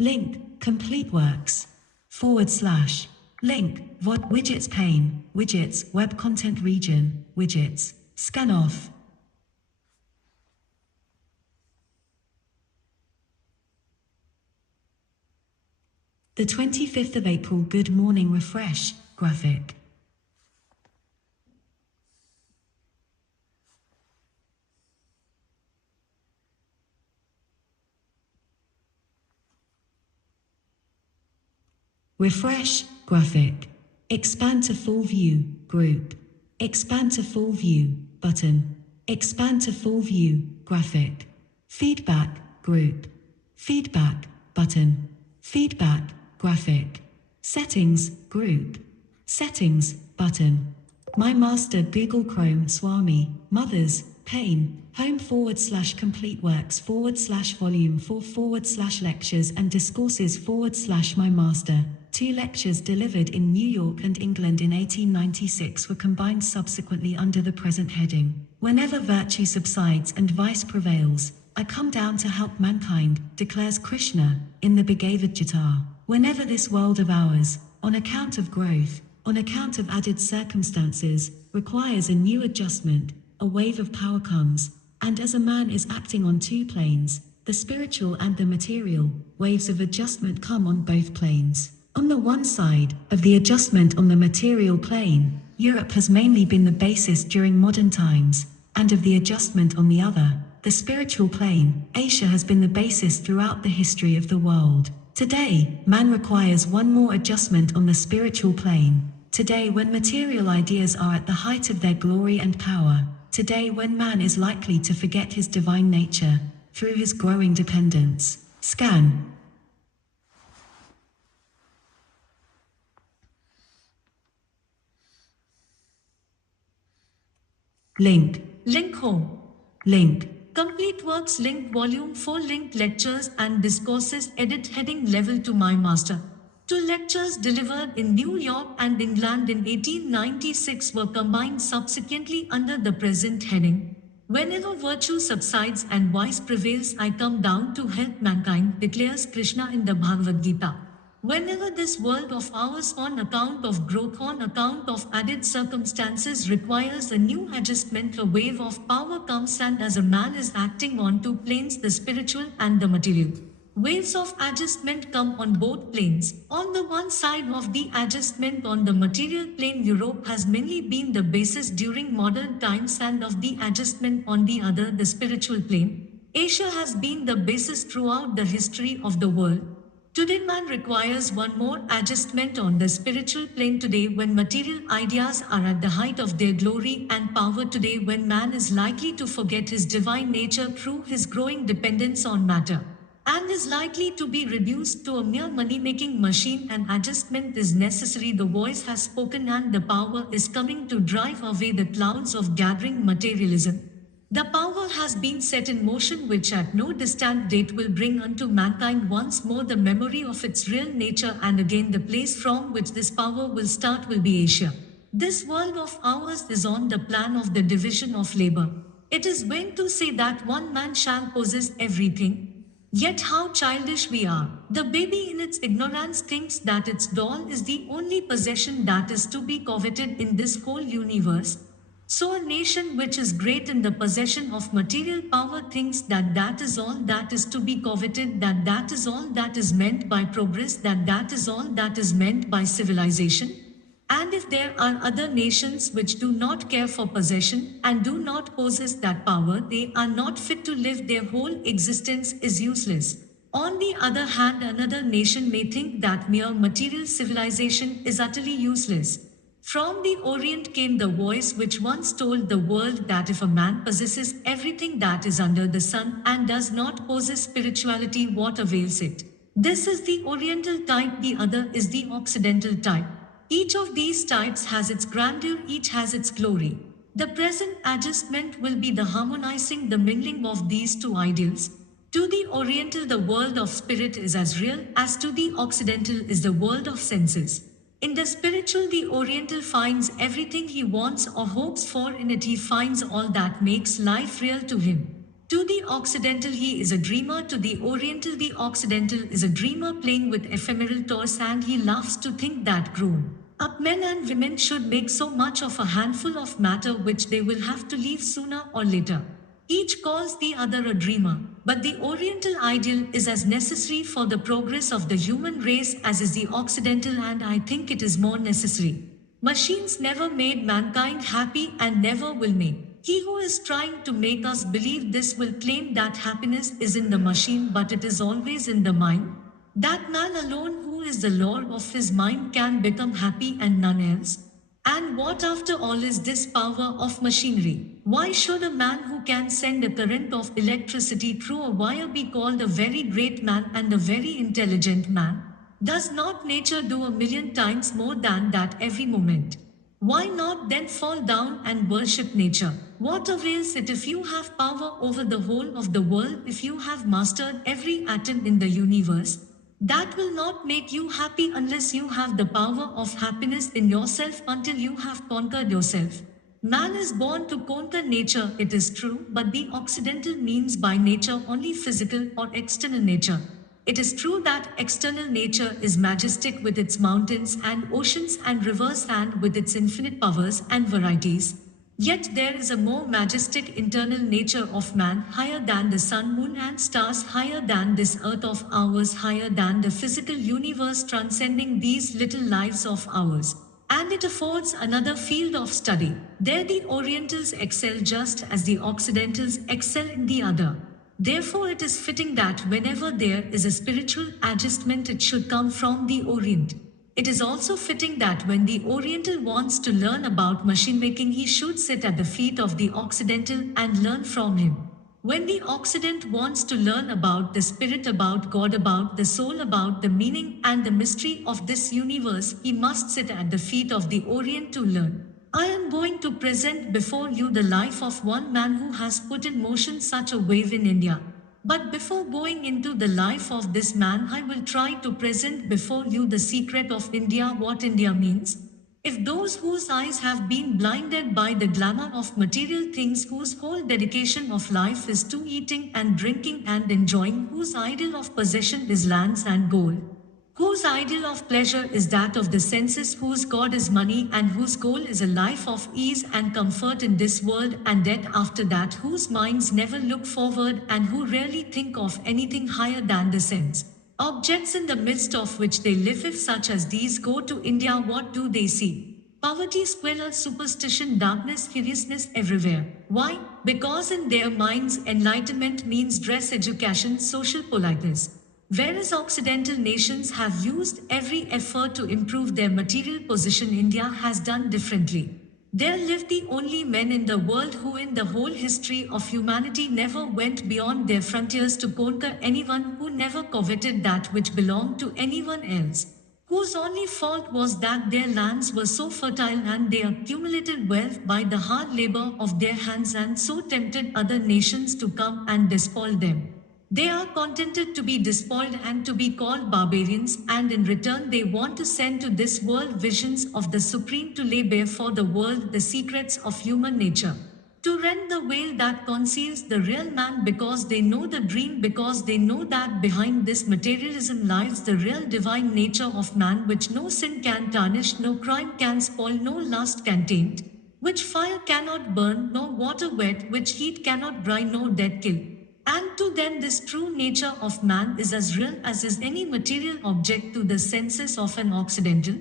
Link, complete works. / link, VOD widgets pane, widgets, web content region, widgets, scan off. The 25th of April Good Morning Refresh, graphic. Refresh, graphic. Expand to full view, group. Expand to full view, button. Expand to full view, graphic. Feedback, group. Feedback, button. Feedback, graphic. Settings, group. Settings, button. My master Google Chrome Swami, Mothers, Pain, Home / complete works / volume 4 / lectures and discourses / my master. 2 lectures delivered in New York and England in 1896 were combined subsequently under the present heading. Whenever virtue subsides and vice prevails, I come down to help mankind, declares Krishna, in the Bhagavad Gita. Whenever this world of ours, on account of growth, on account of added circumstances, requires a new adjustment, a wave of power comes, and as a man is acting on 2 planes, the spiritual and the material, waves of adjustment come on both planes. On the one side of the adjustment on the material plane, Europe has mainly been the basis during modern times, and of the adjustment on the other, the spiritual plane, Asia has been the basis throughout the history of the world. Today, man requires one more adjustment on the spiritual plane. Today, when material ideas are at the height of their glory and power, today when man is likely to forget his divine nature, through his growing dependence. Scan. Link. Link home. Link. Complete works link volume 4 linked lectures and discourses edit heading level to my master. 2 lectures delivered in New York and England in 1896 were combined subsequently under the present heading. Whenever virtue subsides and vice prevails, I come down to help mankind, declares Krishna in the Bhagavad Gita. Whenever this world of ours on account of growth, on account of added circumstances requires a new adjustment, a wave of power comes, and as a man is acting on 2 planes, the spiritual and the material. Waves of adjustment come on both planes. On the one side of the adjustment on the material plane, Europe has mainly been the basis during modern times, and of the adjustment on the other, the spiritual plane, Asia has been the basis throughout the history of the world. Today man requires one more adjustment on the spiritual plane. Today when material ideas are at the height of their glory and power, today when man is likely to forget his divine nature through his growing dependence on matter, and is likely to be reduced to a mere money-making machine, an adjustment is necessary. The voice has spoken and the power is coming to drive away the clouds of gathering materialism. The power has been set in motion, which at no distant date will bring unto mankind once more the memory of its real nature, and again the place from which this power will start will be Asia. This world of ours is on the plan of the division of labor. It is vain to say that one man shall possess everything. Yet how childish we are. The baby in its ignorance thinks that its doll is the only possession that is to be coveted in this whole universe. So a nation which is great in the possession of material power thinks that that is all that is to be coveted, that that is all that is meant by progress, that that is all that is meant by civilization. And if there are other nations which do not care for possession and do not possess that power, they are not fit to live, their whole existence is useless. On the other hand, another nation may think that mere material civilization is utterly useless. From the Orient came the voice which once told the world that if a man possesses everything that is under the sun and does not possess spirituality, what avails it? This is the Oriental type, the other is the Occidental type. Each of these types has its grandeur, each has its glory. The present adjustment will be the harmonizing, the mingling of these 2 ideals. To the Oriental, the world of spirit is as real as to the Occidental is the world of senses. In the spiritual, the Oriental finds everything he wants or hopes for. In it, he finds all that makes life real to him. To the Occidental he is a dreamer, to the Oriental the Occidental is a dreamer playing with ephemeral toys, and he laughs to think that grown up men and women should make so much of a handful of matter which they will have to leave sooner or later. Each calls the other a dreamer, but the Oriental ideal is as necessary for the progress of the human race as is the Occidental, and I think it is more necessary. Machines never made mankind happy and never will make. He who is trying to make us believe this will claim that happiness is in the machine, but it is always in the mind. That man alone who is the lord of his mind can become happy and none else. And what after all is this power of machinery? Why should a man who can send a current of electricity through a wire be called a very great man and a very intelligent man? Does not nature do a million times more than that every moment? Why not then fall down and worship nature? What avails it if you have power over the whole of the world, if you have mastered every atom in the universe? That will not make you happy unless you have the power of happiness in yourself until you have conquered yourself. Man is born to conquer nature, it is true, but the Occidental means by nature only physical or external nature. It is true that external nature is majestic with its mountains and oceans and rivers and with its infinite powers and varieties. Yet there is a more majestic internal nature of man, higher than the sun, moon and stars, higher than this earth of ours, higher than the physical universe, transcending these little lives of ours. And it affords another field of study. There the Orientals excel just as the Occidentals excel in the other. Therefore it is fitting that whenever there is a spiritual adjustment it should come from the Orient. It is also fitting that when the Oriental wants to learn about machine making he should sit at the feet of the Occidental and learn from him. When the Occident wants to learn about the spirit, about God, about the soul, about the meaning and the mystery of this universe, he must sit at the feet of the Orient to learn. I am going to present before you the life of one man who has put in motion such a wave in India. But before going into the life of this man, I will try to present before you the secret of India, what India means. If those whose eyes have been blinded by the glamour of material things, whose whole dedication of life is to eating and drinking and enjoying, whose ideal of possession is lands and gold, whose ideal of pleasure is that of the senses, whose God is money and whose goal is a life of ease and comfort in this world and death after that, whose minds never look forward and who rarely think of anything higher than the sense objects in the midst of which they live, if such as these go to India, what do they see? Poverty, squalor, superstition, darkness, hideousness everywhere. Why? Because in their minds enlightenment means dress, education, social politeness. Whereas Occidental nations have used every effort to improve their material position, India has done differently. There lived the only men in the world who in the whole history of humanity never went beyond their frontiers to conquer anyone, who never coveted that which belonged to anyone else, whose only fault was that their lands were so fertile and they accumulated wealth by the hard labor of their hands and so tempted other nations to come and despoil them. They are contented to be despoiled and to be called barbarians, and in return they want to send to this world visions of the Supreme, to lay bare for the world the secrets of human nature, to rend the veil that conceals the real man, because they know the dream, because they know that behind this materialism lies the real divine nature of man, which no sin can tarnish, no crime can spoil, no lust can taint, which fire cannot burn, no water wet, which heat cannot dry, no death kill. And to them this true nature of man is as real as is any material object to the senses of an Occidental.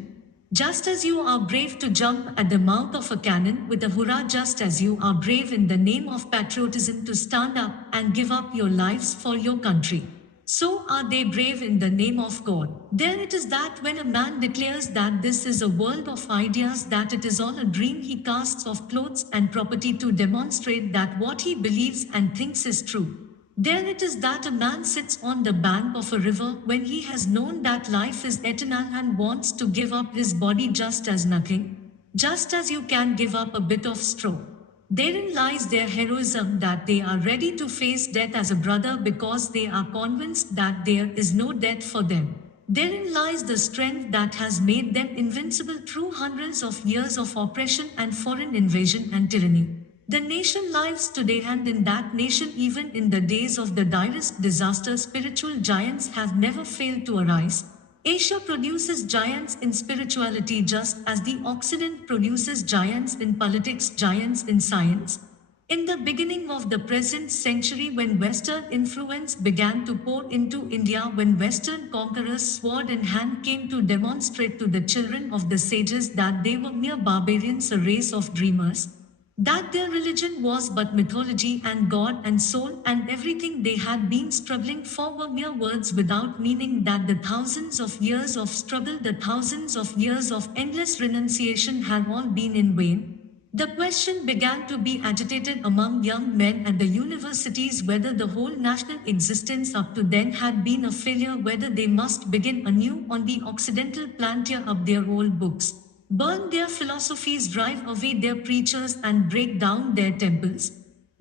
Just as you are brave to jump at the mouth of a cannon with a hurrah, just as you are brave in the name of patriotism to stand up and give up your lives for your country, so are they brave in the name of God. Then it is that when a man declares that this is a world of ideas, that it is all a dream, he casts off clothes and property to demonstrate that what he believes and thinks is true. Then it is that a man sits on the bank of a river when he has known that life is eternal and wants to give up his body just as nothing, just as you can give up a bit of straw. Therein lies their heroism, that they are ready to face death as a brother because they are convinced that there is no death for them. Therein lies the strength that has made them invincible through hundreds of years of oppression and foreign invasion and tyranny. The nation lives today, and in that nation, even in the days of the direst disaster, spiritual giants have never failed to arise. Asia produces giants in spirituality just as the Occident produces giants in politics, giants in science. In the beginning of the present century, when Western influence began to pour into India, when Western conquerors, sword in hand, came to demonstrate to the children of the sages that they were mere barbarians, a race of dreamers, that their religion was but mythology, and God and soul and everything they had been struggling for were mere words without meaning, that the thousands of years of struggle, the thousands of years of endless renunciation had all been in vain. The question began to be agitated among young men at the universities whether the whole national existence up to then had been a failure, whether they must begin anew on the Occidental plan, tear up their old books, burn their philosophies, drive away their preachers, and break down their temples.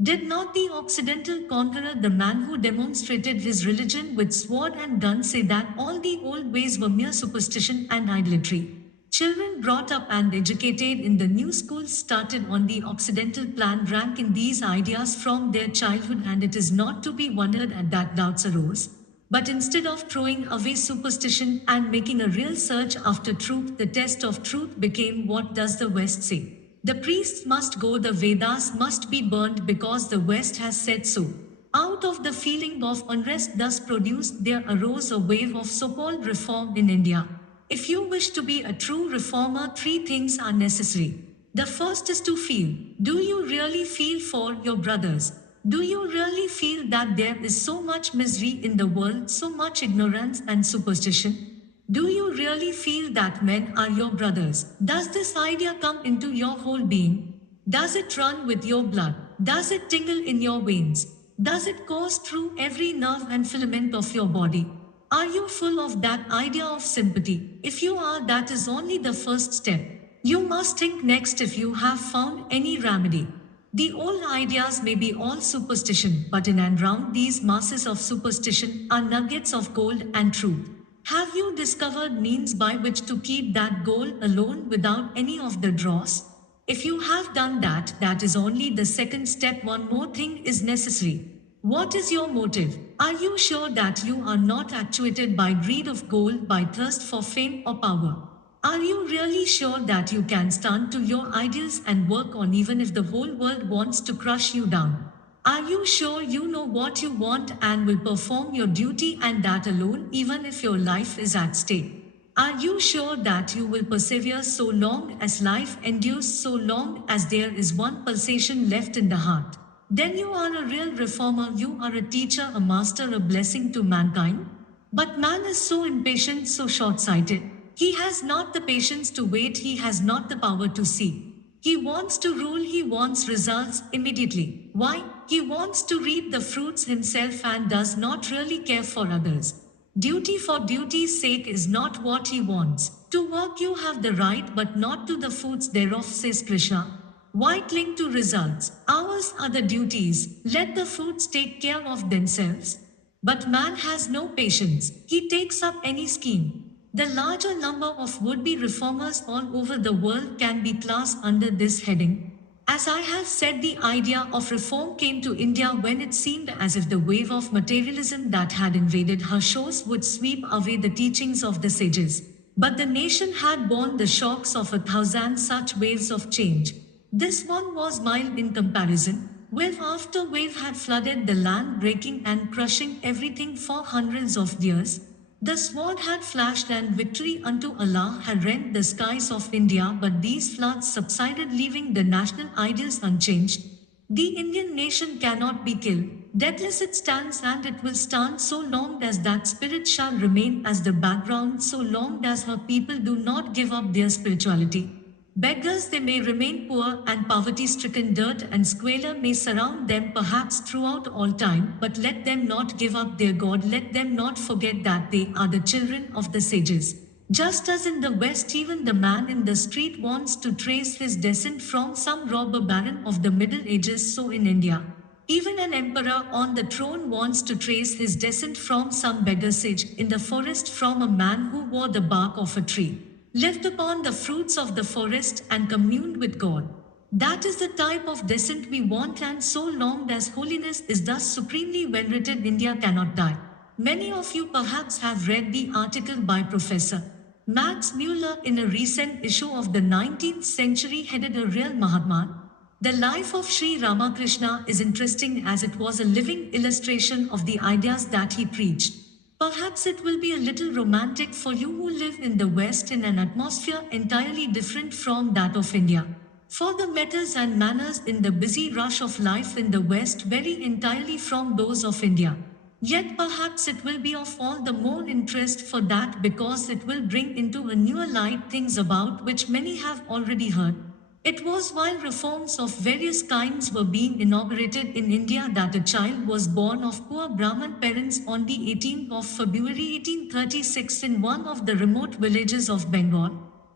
Did not the Occidental conqueror, the man who demonstrated his religion with sword and gun, say that all the old ways were mere superstition and idolatry? Children brought up and educated in the new schools started on the Occidental plan drank in these ideas from their childhood, and it is not to be wondered at that doubts arose. But instead of throwing away superstition and making a real search after truth, the test of truth became, what does the West say? The priests must go, the Vedas must be burned because the West has said so. Out of the feeling of unrest thus produced, there arose a wave of so-called reform in India. If you wish to be a true reformer, three things are necessary. The first is to feel. Do you really feel for your brothers? Do you really feel that there is so much misery in the world, so much ignorance and superstition? Do you really feel that men are your brothers? Does this idea come into your whole being? Does it run with your blood? Does it tingle in your veins? Does it course through every nerve and filament of your body? Are you full of that idea of sympathy? If you are, that is only the first step. You must think next if you have found any remedy. The old ideas may be all superstition, but in and round these masses of superstition are nuggets of gold and truth. Have you discovered means by which to keep that gold alone without any of the dross? If you have done that, that is only the second step. One more thing is necessary. What is your motive? Are you sure that you are not actuated by greed of gold, by thirst for fame or power? Are you really sure that you can stand to your ideals and work on even if the whole world wants to crush you down? Are you sure you know what you want and will perform your duty, and that alone, even if your life is at stake? Are you sure that you will persevere so long as life endures, so long as there is one pulsation left in the heart? Then you are a real reformer, you are a teacher, a master, a blessing to mankind. But man is so impatient, so short-sighted. He has not the patience to wait, he has not the power to see. He wants to rule, he wants results immediately. Why? He wants to reap the fruits himself and does not really care for others. Duty for duty's sake is not what he wants. To work you have the right, but not to the fruits thereof, says Krishna. Why cling to results? Ours are the duties, let the fruits take care of themselves. But man has no patience, he takes up any scheme. The larger number of would-be reformers all over the world can be classed under this heading. As I have said, the idea of reform came to India when it seemed as if the wave of materialism that had invaded her shores would sweep away the teachings of the sages. But the nation had borne the shocks of 1,000 such waves of change. This one was mild in comparison. Wave after wave had flooded the land, breaking and crushing everything for hundreds of years. The sword had flashed and victory unto Allah had rent the skies of India, but these floods subsided, leaving the national ideals unchanged. The Indian nation cannot be killed. Deathless it stands, and it will stand so long as that spirit shall remain as the background, so long as her people do not give up their spirituality. Beggars they may remain poor, and poverty-stricken dirt and squalor may surround them perhaps throughout all time, but let them not give up their God, let them not forget that they are the children of the sages. Just as in the West even the man in the street wants to trace his descent from some robber baron of the Middle Ages, so in India, even an emperor on the throne wants to trace his descent from some beggar sage in the forest, from a man who wore the bark of a tree, lived upon the fruits of the forest, and communed with God. That is the type of descent we want, and so long as holiness is thus supremely venerated, India cannot die. Many of you perhaps have read the article by Professor Max Mueller in a recent issue of the 19th century headed A Real Mahatma. The life of Sri Ramakrishna is interesting as it was a living illustration of the ideas that he preached. Perhaps it will be a little romantic for you who live in the West in an atmosphere entirely different from that of India. For the methods and manners in the busy rush of life in the West vary entirely from those of India. Yet perhaps it will be of all the more interest for that because it will bring into a newer light things about which many have already heard. It was while reforms of various kinds were being inaugurated in India that a child was born of poor Brahmin parents on the 18th of February 1836 in one of the remote villages of Bengal.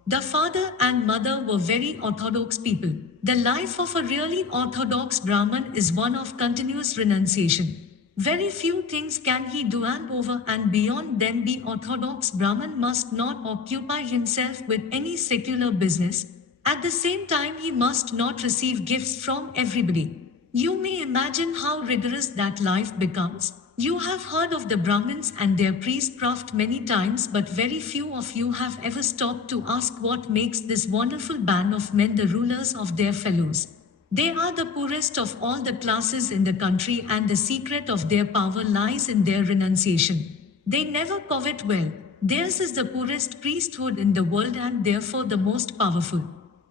The father and mother were very orthodox people. The life of a really orthodox Brahmin is one of continuous renunciation. Very few things can he do, and over and beyond them the orthodox Brahmin must not occupy himself with any secular business. At the same time, he must not receive gifts from everybody. You may imagine how rigorous that life becomes. You have heard of the Brahmins and their priestcraft many times, but very few of you have ever stopped to ask what makes this wonderful band of men the rulers of their fellows. They are the poorest of all the classes in the country, and the secret of their power lies in their renunciation. They never covet wealth. Theirs is the poorest priesthood in the world and therefore the most powerful.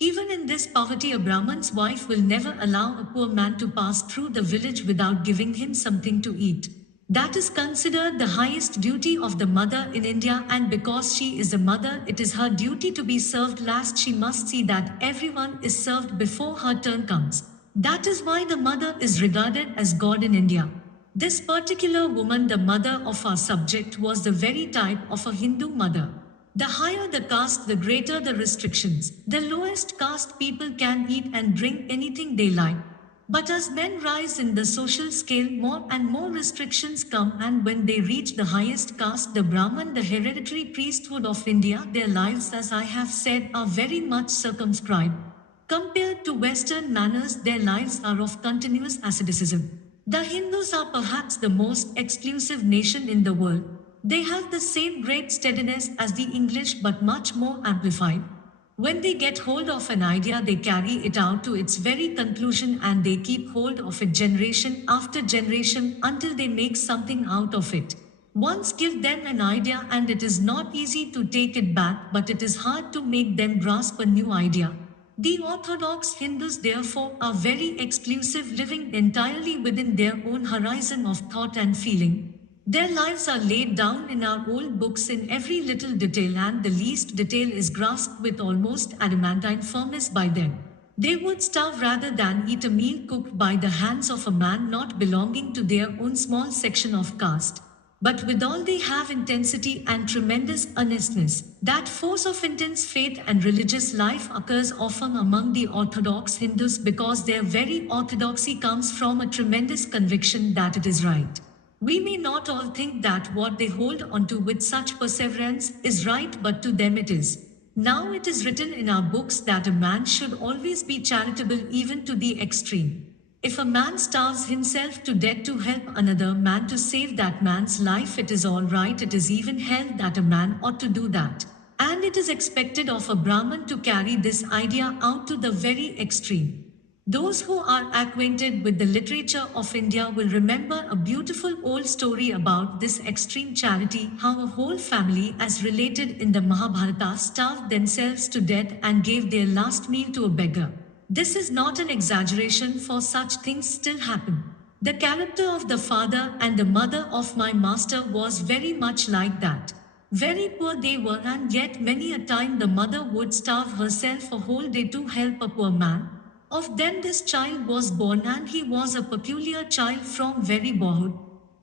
Even in this poverty, a Brahman's wife will never allow a poor man to pass through the village without giving him something to eat. That is considered the highest duty of the mother in India, and because she is a mother, it is her duty to be served last. She must see that everyone is served before her turn comes. That is why the mother is regarded as God in India. This particular woman, the mother of our subject, was the very type of a Hindu mother. The higher the caste, the greater the restrictions. The lowest caste people can eat and drink anything they like. But as men rise in the social scale, more and more restrictions come, and when they reach the highest caste, the Brahman, the hereditary priesthood of India, their lives, as I have said, are very much circumscribed. Compared to Western manners, their lives are of continuous asceticism. The Hindus are perhaps the most exclusive nation in the world. They have the same great steadiness as the English, but much more amplified. When they get hold of an idea, they carry it out to its very conclusion, and they keep hold of it generation after generation until they make something out of it. Once give them an idea and it is not easy to take it back, but it is hard to make them grasp a new idea. The Orthodox Hindus therefore are very exclusive, living entirely within their own horizon of thought and feeling. Their lives are laid down in our old books in every little detail, and the least detail is grasped with almost adamantine firmness by them. They would starve rather than eat a meal cooked by the hands of a man not belonging to their own small section of caste. But withal they have intensity and tremendous earnestness. That force of intense faith and religious life occurs often among the Orthodox Hindus because their very orthodoxy comes from a tremendous conviction that it is right. We may not all think that what they hold onto with such perseverance is right, but to them it is. Now it is written in our books that a man should always be charitable, even to the extreme. If a man starves himself to death to help another man to save that man's life, it is all right. It is even held that a man ought to do that. And it is expected of a Brahmin to carry this idea out to the very extreme. Those who are acquainted with the literature of India will remember a beautiful old story about this extreme charity, how a whole family, as related in the Mahabharata, starved themselves to death and gave their last meal to a beggar. This is not an exaggeration, for such things still happen. The character of the father and the mother of my master was very much like that. Very poor they were, and yet many a time the mother would starve herself a whole day to help a poor man. Of them this child was born, and he was a peculiar child from very boyhood.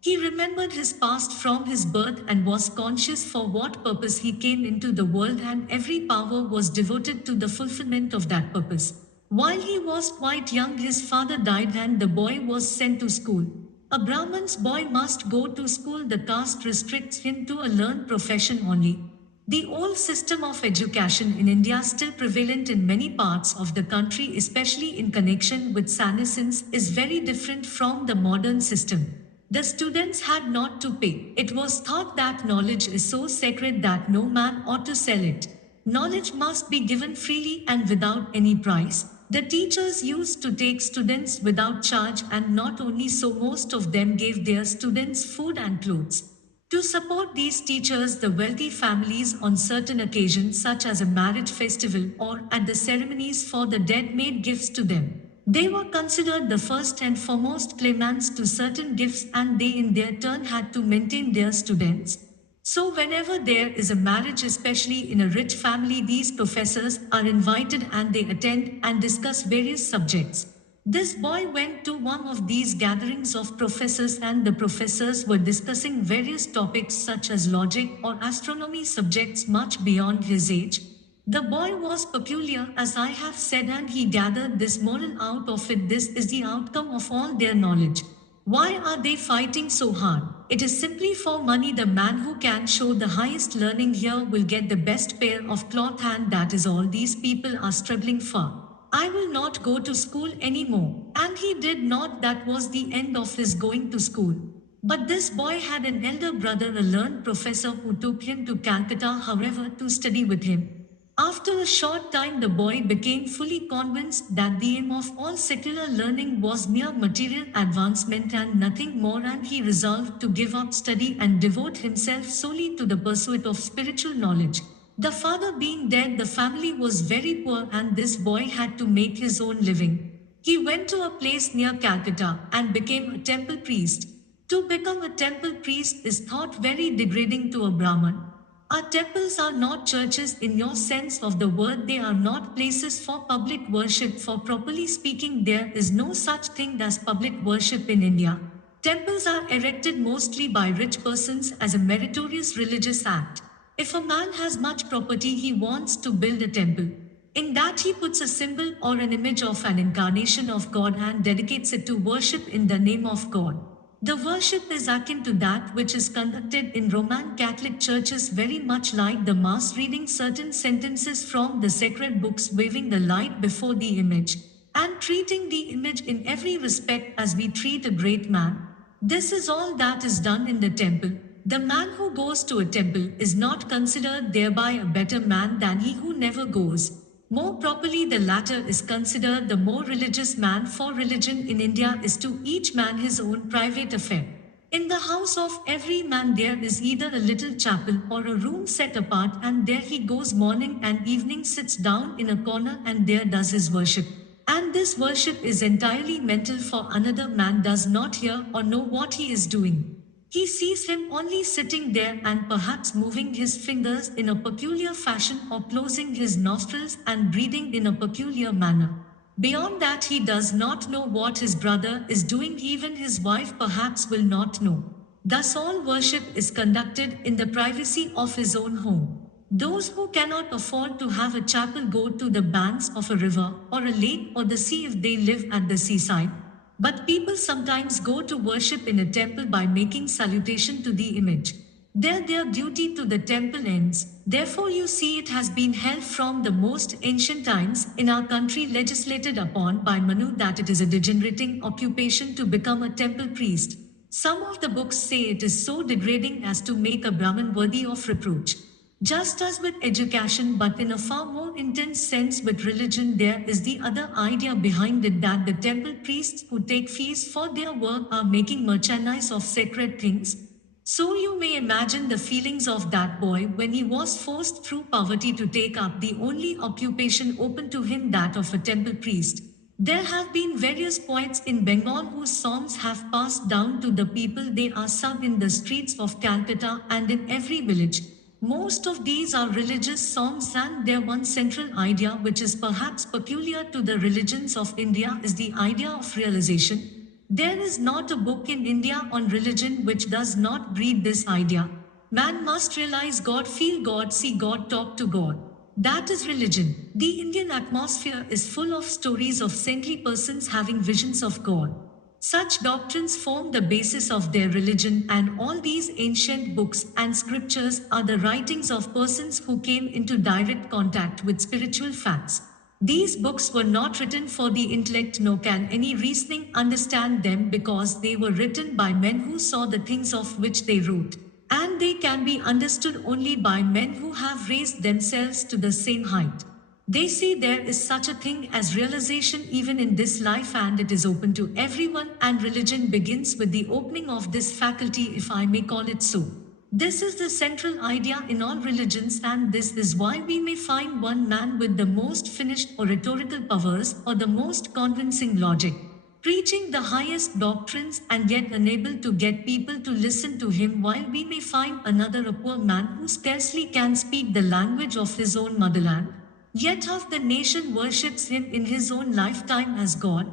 He remembered his past from his birth and was conscious for what purpose he came into the world, and every power was devoted to the fulfillment of that purpose. While he was quite young, his father died and the boy was sent to school. A Brahman's boy must go to school. The caste restricts him to a learned profession only. The old system of education in India, still prevalent in many parts of the country, especially in connection with senescence, is very different from the modern system. The students had not to pay. It was thought that knowledge is so sacred that no man ought to sell it. Knowledge must be given freely and without any price. The teachers used to take students without charge, and not only so, most of them gave their students food and clothes. To support these teachers, the wealthy families on certain occasions, such as a marriage festival or at the ceremonies for the dead, made gifts to them. They were considered the first and foremost claimants to certain gifts, and they in their turn had to maintain their students. So, whenever there is a marriage, especially in a rich family, these professors are invited and they attend and discuss various subjects. This boy went to one of these gatherings of professors, and the professors were discussing various topics such as logic or astronomy, subjects much beyond his age. The boy was peculiar, as I have said, and he gathered this moral out of it. This is the outcome of all their knowledge. Why are they fighting so hard? It is simply for money. The man who can show the highest learning here will get the best pair of cloth, and that is all these people are struggling for. I will not go to school anymore. And he did not. That was the end of his going to school. But this boy had an elder brother, a learned professor, who took him to Calcutta, however, to study with him. After a short time, the boy became fully convinced that the aim of all secular learning was mere material advancement and nothing more, and he resolved to give up study and devote himself solely to the pursuit of spiritual knowledge. The father being dead, the family was very poor, and this boy had to make his own living. He went to a place near Calcutta and became a temple priest. To become a temple priest is thought very degrading to a Brahman. Our temples are not churches in your sense of the word. They are not places for public worship, for properly speaking, there is no such thing as public worship in India. Temples are erected mostly by rich persons as a meritorious religious act. If a man has much property, he wants to build a temple. In that he puts a symbol or an image of an incarnation of God and dedicates it to worship in the name of God. The worship is akin to that which is conducted in Roman Catholic churches, very much like the Mass, reading certain sentences from the sacred books, waving the light before the image, and treating the image in every respect as we treat a great man. This is all that is done in the temple. The man who goes to a temple is not considered thereby a better man than he who never goes. More properly, the latter is considered the more religious man, for religion in India is to each man his own private affair. In the house of every man there is either a little chapel or a room set apart, and there he goes morning and evening, sits down in a corner, and there does his worship. And this worship is entirely mental, for another man does not hear or know what he is doing. He sees him only sitting there and perhaps moving his fingers in a peculiar fashion or closing his nostrils and breathing in a peculiar manner. Beyond that, he does not know what his brother is doing, even his wife perhaps will not know. Thus, all worship is conducted in the privacy of his own home. Those who cannot afford to have a chapel go to the banks of a river or a lake or the sea if they live at the seaside. But people sometimes go to worship in a temple by making salutation to the image. There their duty to the temple ends. Therefore you see it has been held from the most ancient times in our country, legislated upon by Manu, that it is a degenerating occupation to become a temple priest. Some of the books say it is so degrading as to make a Brahmin worthy of reproach. Just as with education, but in a far more intense sense with religion, there is the other idea behind it, that the temple priests who take fees for their work are making merchandise of sacred things. So you may imagine the feelings of that boy when he was forced through poverty to take up the only occupation open to him, that of a temple priest. There have been various poets in Bengal whose songs have passed down to the people. They are sung in the streets of Calcutta and in every village. Most of these are religious songs, and their one central idea, which is perhaps peculiar to the religions of India, is the idea of realization. There is not a book in India on religion which does not breathe this idea. Man must realize God, feel God, see God, talk to God. That is religion. The Indian atmosphere is full of stories of saintly persons having visions of God. Such doctrines form the basis of their religion, and all these ancient books and scriptures are the writings of persons who came into direct contact with spiritual facts. These books were not written for the intellect, nor can any reasoning understand them, because they were written by men who saw the things of which they wrote, and they can be understood only by men who have raised themselves to the same height. They say there is such a thing as realization even in this life, and it is open to everyone, and religion begins with the opening of this faculty, if I may call it so. This is the central idea in all religions, and this is why we may find one man with the most finished oratorical powers or the most convincing logic, preaching the highest doctrines and yet unable to get people to listen to him, while we may find another a poor man who scarcely can speak the language of his own motherland, yet half the nation worships him in his own lifetime as God.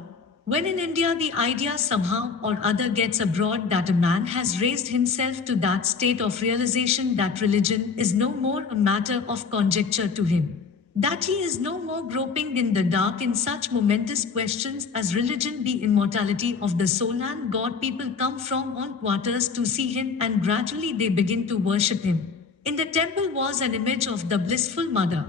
When in India the idea somehow or other gets abroad that a man has raised himself to that state of realization that religion is no more a matter of conjecture to him, that he is no more groping in the dark in such momentous questions as religion, the immortality of the soul and God, people come from all quarters to see him, and gradually they begin to worship him. In the temple was an image of the blissful mother.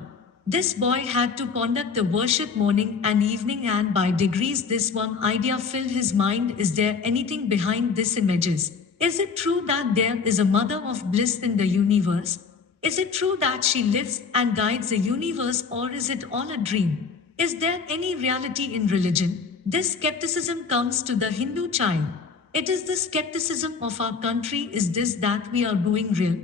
This boy had to conduct the worship morning and evening, and by degrees this one idea filled his mind: is there anything behind these images? Is it true that there is a mother of bliss in the universe? Is it true that she lives and guides the universe, or is it all a dream? Is there any reality in religion? This skepticism comes to the Hindu child. It is the skepticism of our country, is this that we are doing real?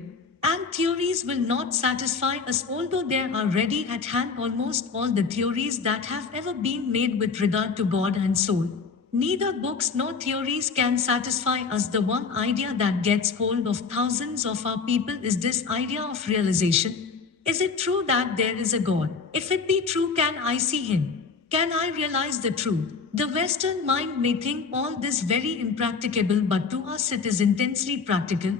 And theories will not satisfy us, although there are ready at hand almost all the theories that have ever been made with regard to God and soul. Neither books nor theories can satisfy us. The one idea that gets hold of thousands of our people is this idea of realization. Is it true that there is a God? If it be true, can I see him? Can I realize the truth? The Western mind may think all this very impracticable, but to us it is intensely practical.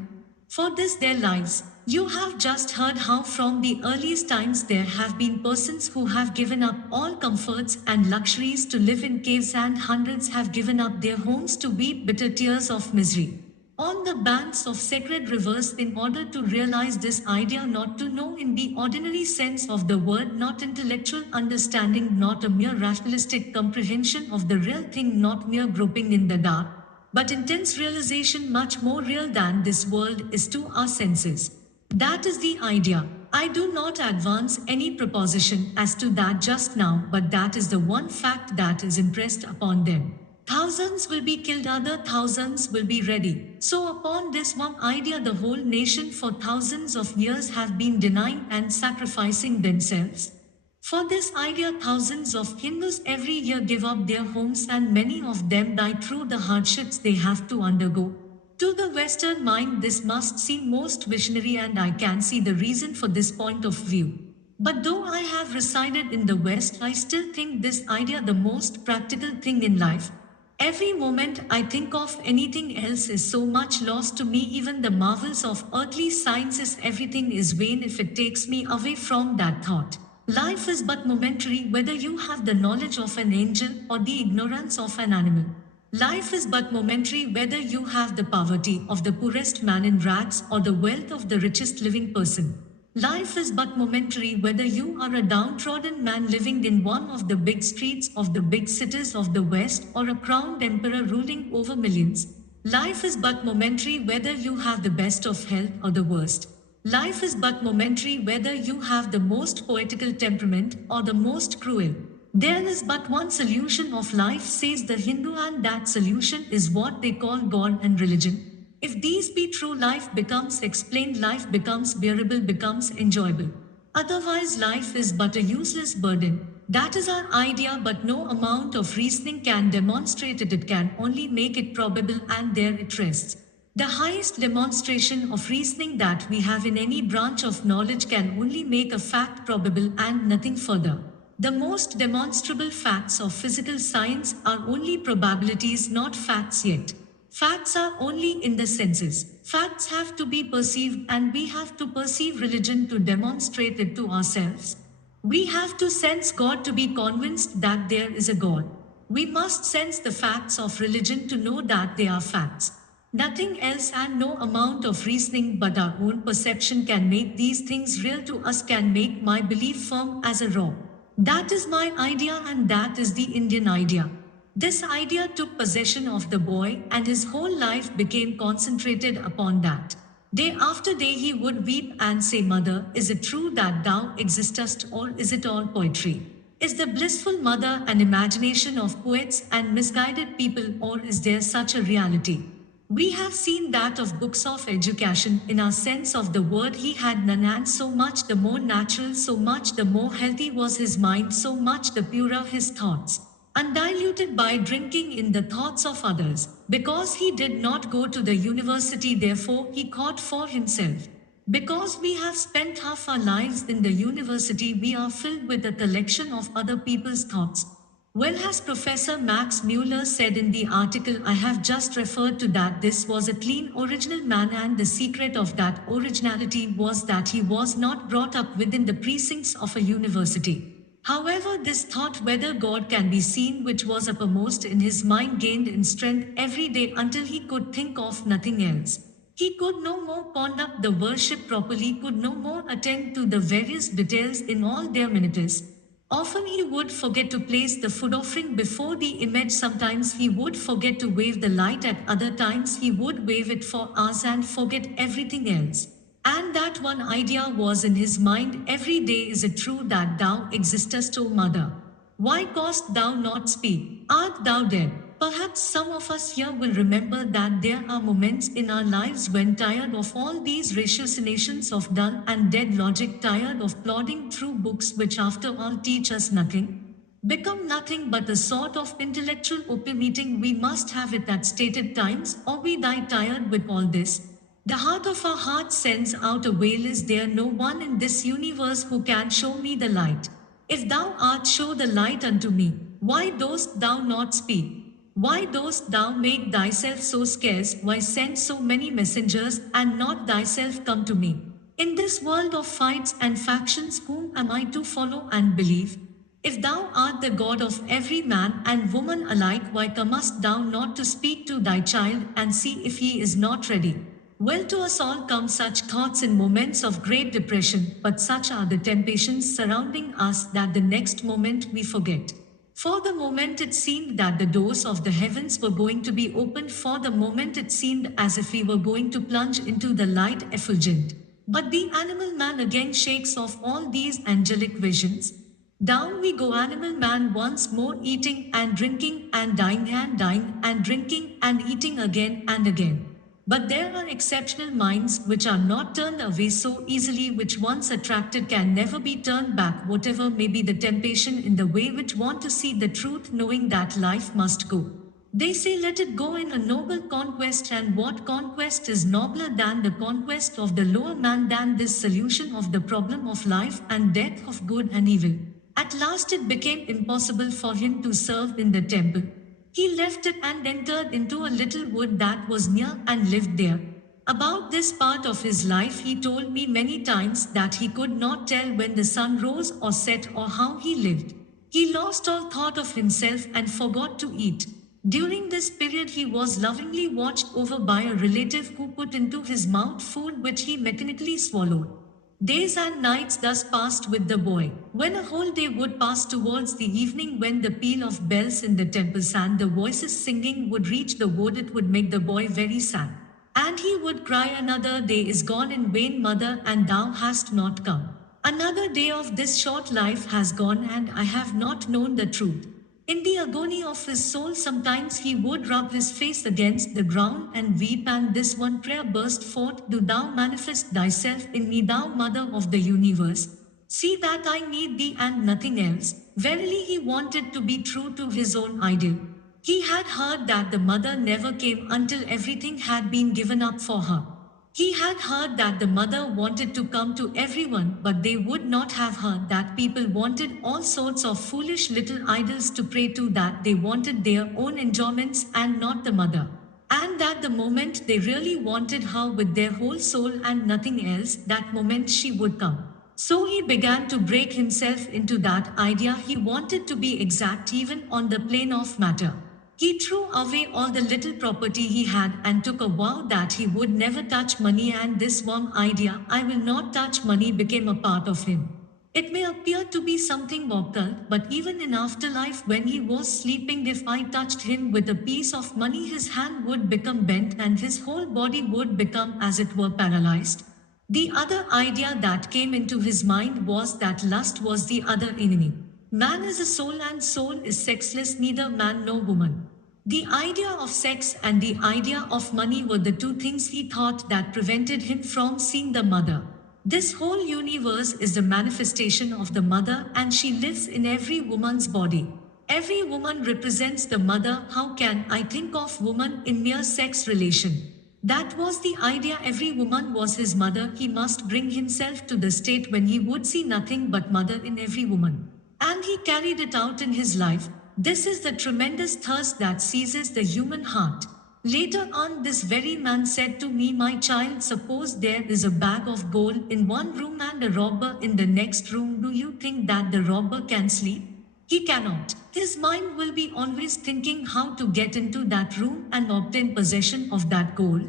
For this their lives. You have just heard how from the earliest times there have been persons who have given up all comforts and luxuries to live in caves, and hundreds have given up their homes to weep bitter tears of misery on the banks of sacred rivers in order to realize this idea, not to know in the ordinary sense of the word, not intellectual understanding, not a mere rationalistic comprehension of the real thing, not mere groping in the dark, but intense realization, much more real than this world is to our senses. That is the idea. I do not advance any proposition as to that just now, but that is the one fact that is impressed upon them. Thousands will be killed, other thousands will be ready. So upon this one idea the whole nation for thousands of years have been denying and sacrificing themselves. For this idea thousands of Hindus every year give up their homes, and many of them die through the hardships they have to undergo. To the Western mind this must seem most visionary, and I can see the reason for this point of view. But though I have resided in the West, I still think this idea the most practical thing in life. Every moment I think of anything else is so much lost to me, even the marvels of earthly sciences, everything is vain if it takes me away from that thought. Life is but momentary, whether you have the knowledge of an angel or the ignorance of an animal. Life is but momentary, whether you have the poverty of the poorest man in rags or the wealth of the richest living person. Life is but momentary, whether you are a downtrodden man living in one of the big streets of the big cities of the West or a crowned emperor ruling over millions. Life is but momentary, whether you have the best of health or the worst. Life is but momentary, whether you have the most poetical temperament or the most cruel. There is but one solution of life, says the Hindu, and that solution is what they call God and religion. If these be true, life becomes explained, life becomes bearable, becomes enjoyable. Otherwise, life is but a useless burden. That is our idea, but no amount of reasoning can demonstrate it. It can only make it probable, and there it rests. The highest demonstration of reasoning that we have in any branch of knowledge can only make a fact probable and nothing further. The most demonstrable facts of physical science are only probabilities, not facts yet. Facts are only in the senses. Facts have to be perceived, and we have to perceive religion to demonstrate it to ourselves. We have to sense God to be convinced that there is a God. We must sense the facts of religion to know that they are facts. Nothing else and no amount of reasoning but our own perception can make these things real to us, can make my belief firm as a rock. That is my idea and that is the Indian idea. This idea took possession of the boy and his whole life became concentrated upon that. Day after day he would weep and say, Mother, is it true that thou existest or is it all poetry? Is the blissful mother an imagination of poets and misguided people or is there such a reality? We have seen that of books of education in our sense of the word he had none, and so much the more natural, so much the more healthy was his mind, so much the purer his thoughts, undiluted by drinking in the thoughts of others. Because he did not go to the university, therefore he caught for himself. Because we have spent half our lives in the university, we are filled with a collection of other people's thoughts. Well, as Professor Max Mueller said in the article I have just referred to, that this was a clean original man, and the secret of that originality was that he was not brought up within the precincts of a university. However, this thought whether God can be seen, which was uppermost in his mind, gained in strength every day until he could think of nothing else. He could no more conduct the worship properly, could no more attend to the various details in all their minuteness. Often he would forget to place the food offering before the image, sometimes he would forget to wave the light, at other times he would wave it for hours and forget everything else. And that one idea was in his mind every day, is it true that thou existest, O Mother? Why dost thou not speak? Art thou dead? Perhaps some of us here will remember that there are moments in our lives when, tired of all these ratiocinations of dull and dead logic, tired of plodding through books which after all teach us nothing, become nothing but a sort of intellectual opium meeting, we must have it at stated times, or we die tired with all this. The heart of our heart sends out a wail, is there no one in this universe who can show me the light? If thou art, show the light unto me. Why dost thou not speak? Why dost thou make thyself so scarce? Why send so many messengers and not thyself come to me? In this world of fights and factions, whom am I to follow and believe? If thou art the God of every man and woman alike, why comest thou not to speak to thy child and see if he is not ready? Well, to us all come such thoughts in moments of great depression, but such are the temptations surrounding us that the next moment we forget. For the moment it seemed that the doors of the heavens were going to be opened, for the moment it seemed as if we were going to plunge into the light effulgent. But the animal man again shakes off all these angelic visions. Down we go, animal man once more, eating and drinking and dying and drinking and eating again and again. But there are exceptional minds which are not turned away so easily, which once attracted can never be turned back, whatever may be the temptation in the way, which want to see the truth, knowing that life must go. They say, let it go in a noble conquest, and what conquest is nobler than the conquest of the lower man, than this solution of the problem of life and death, of good and evil? At last it became impossible for him to serve in the temple. He left it and entered into a little wood that was near and lived there. About this part of his life he told me many times that he could not tell when the sun rose or set or how he lived. He lost all thought of himself and forgot to eat. During this period he was lovingly watched over by a relative who put into his mouth food which he mechanically swallowed. Days and nights thus passed with the boy. When a whole day would pass, towards the evening, when the peal of bells in the temples and the voices singing would reach the wood, it would make the boy very sad. And he would cry, another day is gone in vain, mother, and thou hast not come. Another day of this short life has gone, and I have not known the truth. In the agony of his soul, sometimes he would rub his face against the ground and weep, and this one prayer burst forth, do thou manifest thyself in me, thou mother of the universe. See that I need thee and nothing else. Verily he wanted to be true to his own ideal. He had heard that the mother never came until everything had been given up for her. He had heard that the mother wanted to come to everyone, but they would not have her, that people wanted all sorts of foolish little idols to pray to, that they wanted their own enjoyments and not the mother, and that the moment they really wanted her with their whole soul and nothing else, that moment she would come. So he began to break himself into that idea. He wanted to be exact even on the plane of matter. He threw away all the little property he had and took a vow that he would never touch money, and this one idea, I will not touch money, became a part of him. It may appear to be something occult, but even in afterlife, when he was sleeping, if I touched him with a piece of money, his hand would become bent and his whole body would become as it were paralyzed. The other idea that came into his mind was that lust was the other enemy. Man is a soul and soul is sexless, neither man nor woman. The idea of sex and the idea of money were the two things he thought that prevented him from seeing the mother. This whole universe is the manifestation of the mother, and she lives in every woman's body. Every woman represents the mother. How can I think of woman in mere sex relation? That was the idea. Every woman was his mother. He must bring himself to the state when he would see nothing but mother in every woman. And he carried it out in his life. This is the tremendous thirst that seizes the human heart. Later on, this very man said to me, my child, suppose there is a bag of gold in one room and a robber in the next room. Do you think that the robber can sleep? He cannot. His mind will be always thinking how to get into that room and obtain possession of that gold.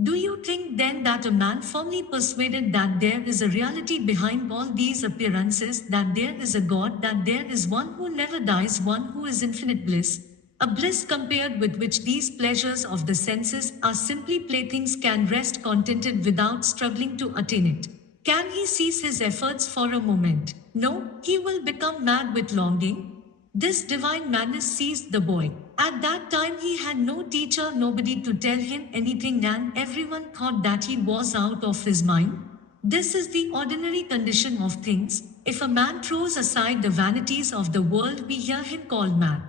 Do you think then that a man firmly persuaded that there is a reality behind all these appearances, that there is a God, that there is one who never dies, one who is infinite bliss, a bliss compared with which these pleasures of the senses are simply playthings, can rest contented without struggling to attain it? Can he cease his efforts for a moment? No, he will become mad with longing. This divine madness seized the boy. At that time he had no teacher, nobody to tell him anything, and everyone thought that he was out of his mind. This is the ordinary condition of things. If a man throws aside the vanities of the world, we hear him called mad.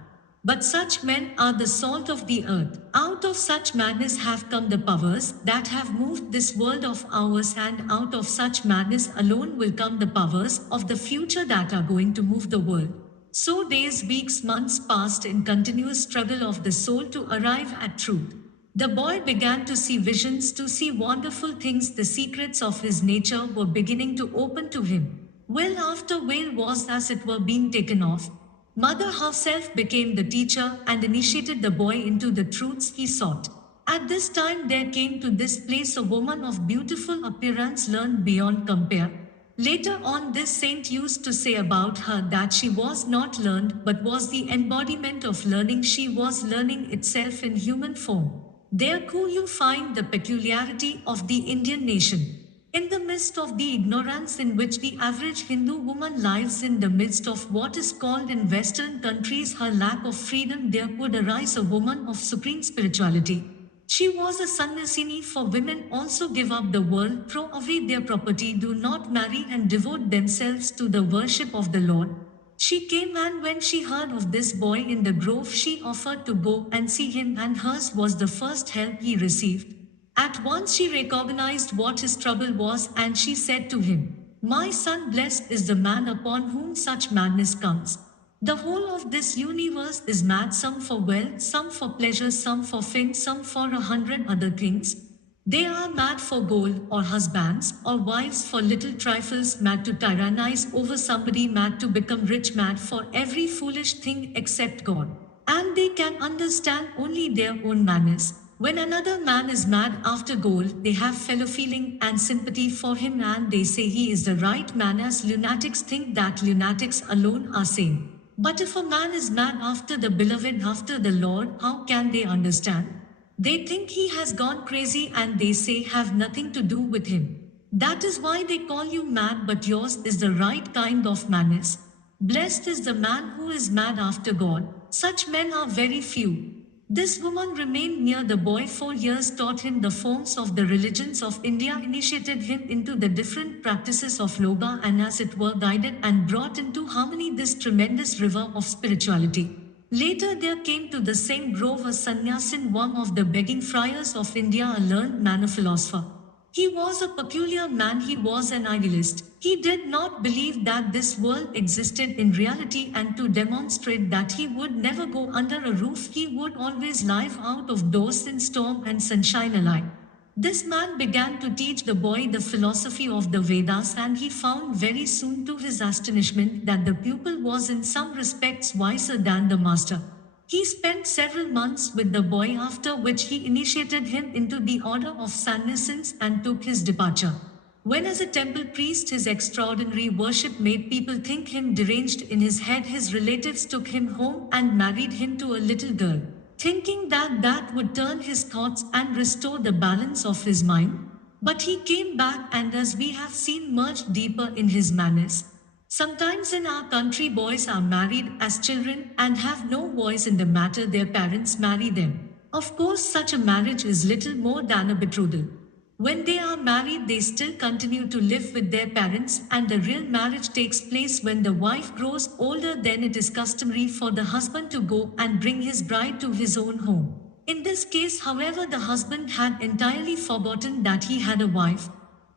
But such men are the salt of the earth. Out of such madness have come the powers that have moved this world of ours, and out of such madness alone will come the powers of the future that are going to move the world. So days, weeks, months passed in continuous struggle of the soul to arrive at truth. The boy began to see visions, to see wonderful things. The secrets of his nature were beginning to open to him. Well after veil was as it were being taken off, Mother herself became the teacher and initiated the boy into the truths he sought. At this time there came to this place a woman of beautiful appearance, learned beyond compare. Later on, this saint used to say about her that she was not learned but was the embodiment of learning. She was learning itself in human form. There too you find the peculiarity of the Indian nation. In the midst of the ignorance in which the average Hindu woman lives, in the midst of what is called in Western countries her lack of freedom, there could arise a woman of supreme spirituality. She was a sannyasini, for women also give up the world, throw away their property, do not marry, and devote themselves to the worship of the Lord. She came, and when she heard of this boy in the grove, she offered to go and see him, and hers was the first help he received. At once she recognized what his trouble was, and she said to him, my son, blessed is the man upon whom such madness comes. The whole of this universe is mad, some for wealth, some for pleasure, some for fame, some for 100 other things. They are mad for gold, or husbands, or wives, for little trifles, mad to tyrannize over somebody, mad to become rich, mad for every foolish thing except God. And they can understand only their own madness. When another man is mad after gold, they have fellow feeling and sympathy for him, and they say he is the right man, as lunatics think that lunatics alone are sane. But if a man is mad after the beloved, after the Lord, how can they understand? They think he has gone crazy, and they say have nothing to do with him. That is why they call you mad, but yours is the right kind of madness. Blessed is the man who is mad after God. Such men are very few. This woman remained near the boy 4 years, taught him the forms of the religions of India, initiated him into the different practices of yoga, and as it were guided and brought into harmony this tremendous river of spirituality. Later there came to the same grove a sannyasin, one of the begging friars of India, a learned man, a philosopher. He was a peculiar man, he was an idealist. He did not believe that this world existed in reality, and to demonstrate that he would never go under a roof, he would always live out of doors in storm and sunshine alike. This man began to teach the boy the philosophy of the Vedas, and he found very soon to his astonishment that the pupil was in some respects wiser than the master. He spent several months with the boy, after which he initiated him into the order of Sannyasins and took his departure. When, as a temple priest, his extraordinary worship made people think him deranged in his head, his relatives took him home and married him to a little girl, thinking that that would turn his thoughts and restore the balance of his mind. But he came back, and as we have seen, merged deeper in his manners. Sometimes in our country, boys are married as children and have no voice in the matter, their parents marry them. Of course, such a marriage is little more than a betrothal. When they are married, they still continue to live with their parents, and the real marriage takes place when the wife grows older. Then it is customary for the husband to go and bring his bride to his own home. In this case, however, the husband had entirely forgotten that he had a wife.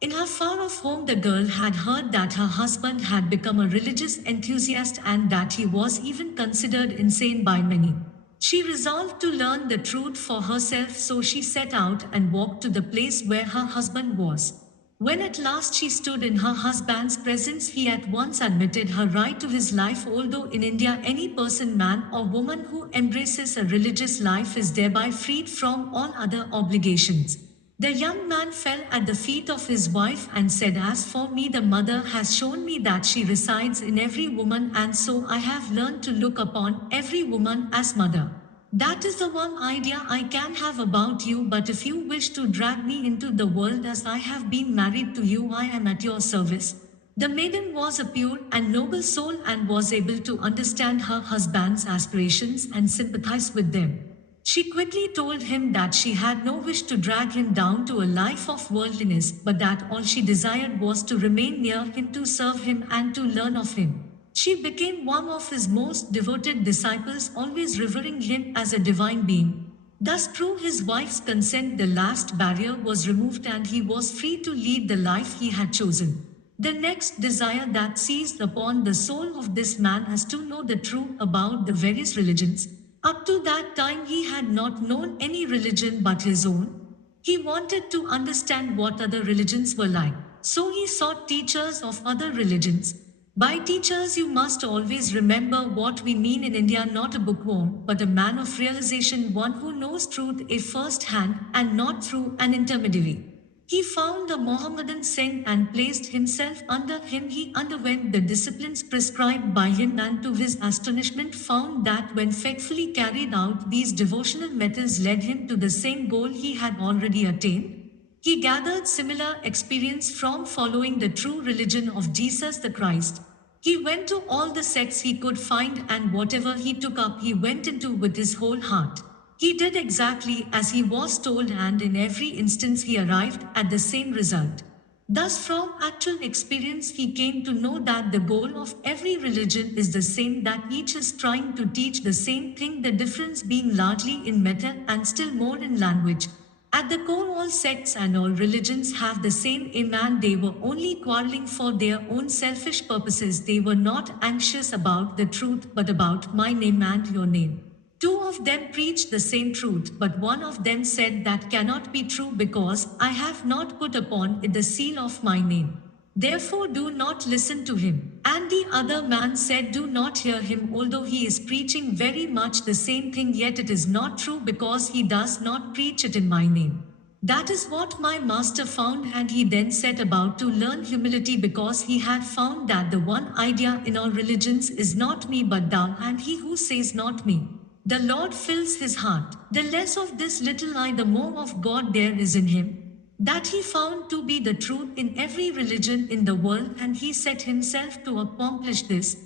In her far off home, the girl had heard that her husband had become a religious enthusiast and that he was even considered insane by many. She resolved to learn the truth for herself, so she set out and walked to the place where her husband was. When at last she stood in her husband's presence, he at once admitted her right to his life. Although in India any person, man or woman, who embraces a religious life is thereby freed from all other obligations. The young man fell at the feet of his wife and said, "As for me, the mother has shown me that she resides in every woman, and so I have learned to look upon every woman as mother. That is the one idea I can have about you, but if you wish to drag me into the world as I have been married to you, I am at your service." The maiden was a pure and noble soul and was able to understand her husband's aspirations and sympathize with them. She quickly told him that she had no wish to drag him down to a life of worldliness, but that all she desired was to remain near him, to serve him, and to learn of him. She became one of his most devoted disciples, always revering him as a divine being. Thus, through his wife's consent, the last barrier was removed and he was free to lead the life he had chosen. The next desire that seized upon the soul of this man was to know the truth about the various religions. Up to that time, he had not known any religion but his own. He wanted to understand what other religions were like. So he sought teachers of other religions. By teachers, you must always remember what we mean in India, not a bookworm, but a man of realization, one who knows truth first hand and not through an intermediary. He found a Mohammedan saint and placed himself under him. He underwent the disciplines prescribed by him, and to his astonishment found that when faithfully carried out, these devotional methods led him to the same goal he had already attained. He gathered similar experience from following the true religion of Jesus the Christ. He went to all the sects he could find, and whatever he took up he went into with his whole heart. He did exactly as he was told, and in every instance he arrived at the same result. Thus, from actual experience, he came to know that the goal of every religion is the same, that each is trying to teach the same thing, the difference being largely in method and still more in language. At the core, all sects and all religions have the same aim, and they were only quarreling for their own selfish purposes. They were not anxious about the truth, but about my name and your name. Two of them preached the same truth, but one of them said, "That cannot be true, because I have not put upon it the seal of my name. Therefore do not listen to him." And the other man said, "Do not hear him, although he is preaching very much the same thing, yet it is not true, because he does not preach it in my name." That is what my master found, and he then set about to learn humility, because he had found that the one idea in all religions is not me but thou, and he who says not me, the Lord, fills his heart. The less of this little I, the more of God there is in him. That he found to be the truth in every religion in the world, and he set himself to accomplish this.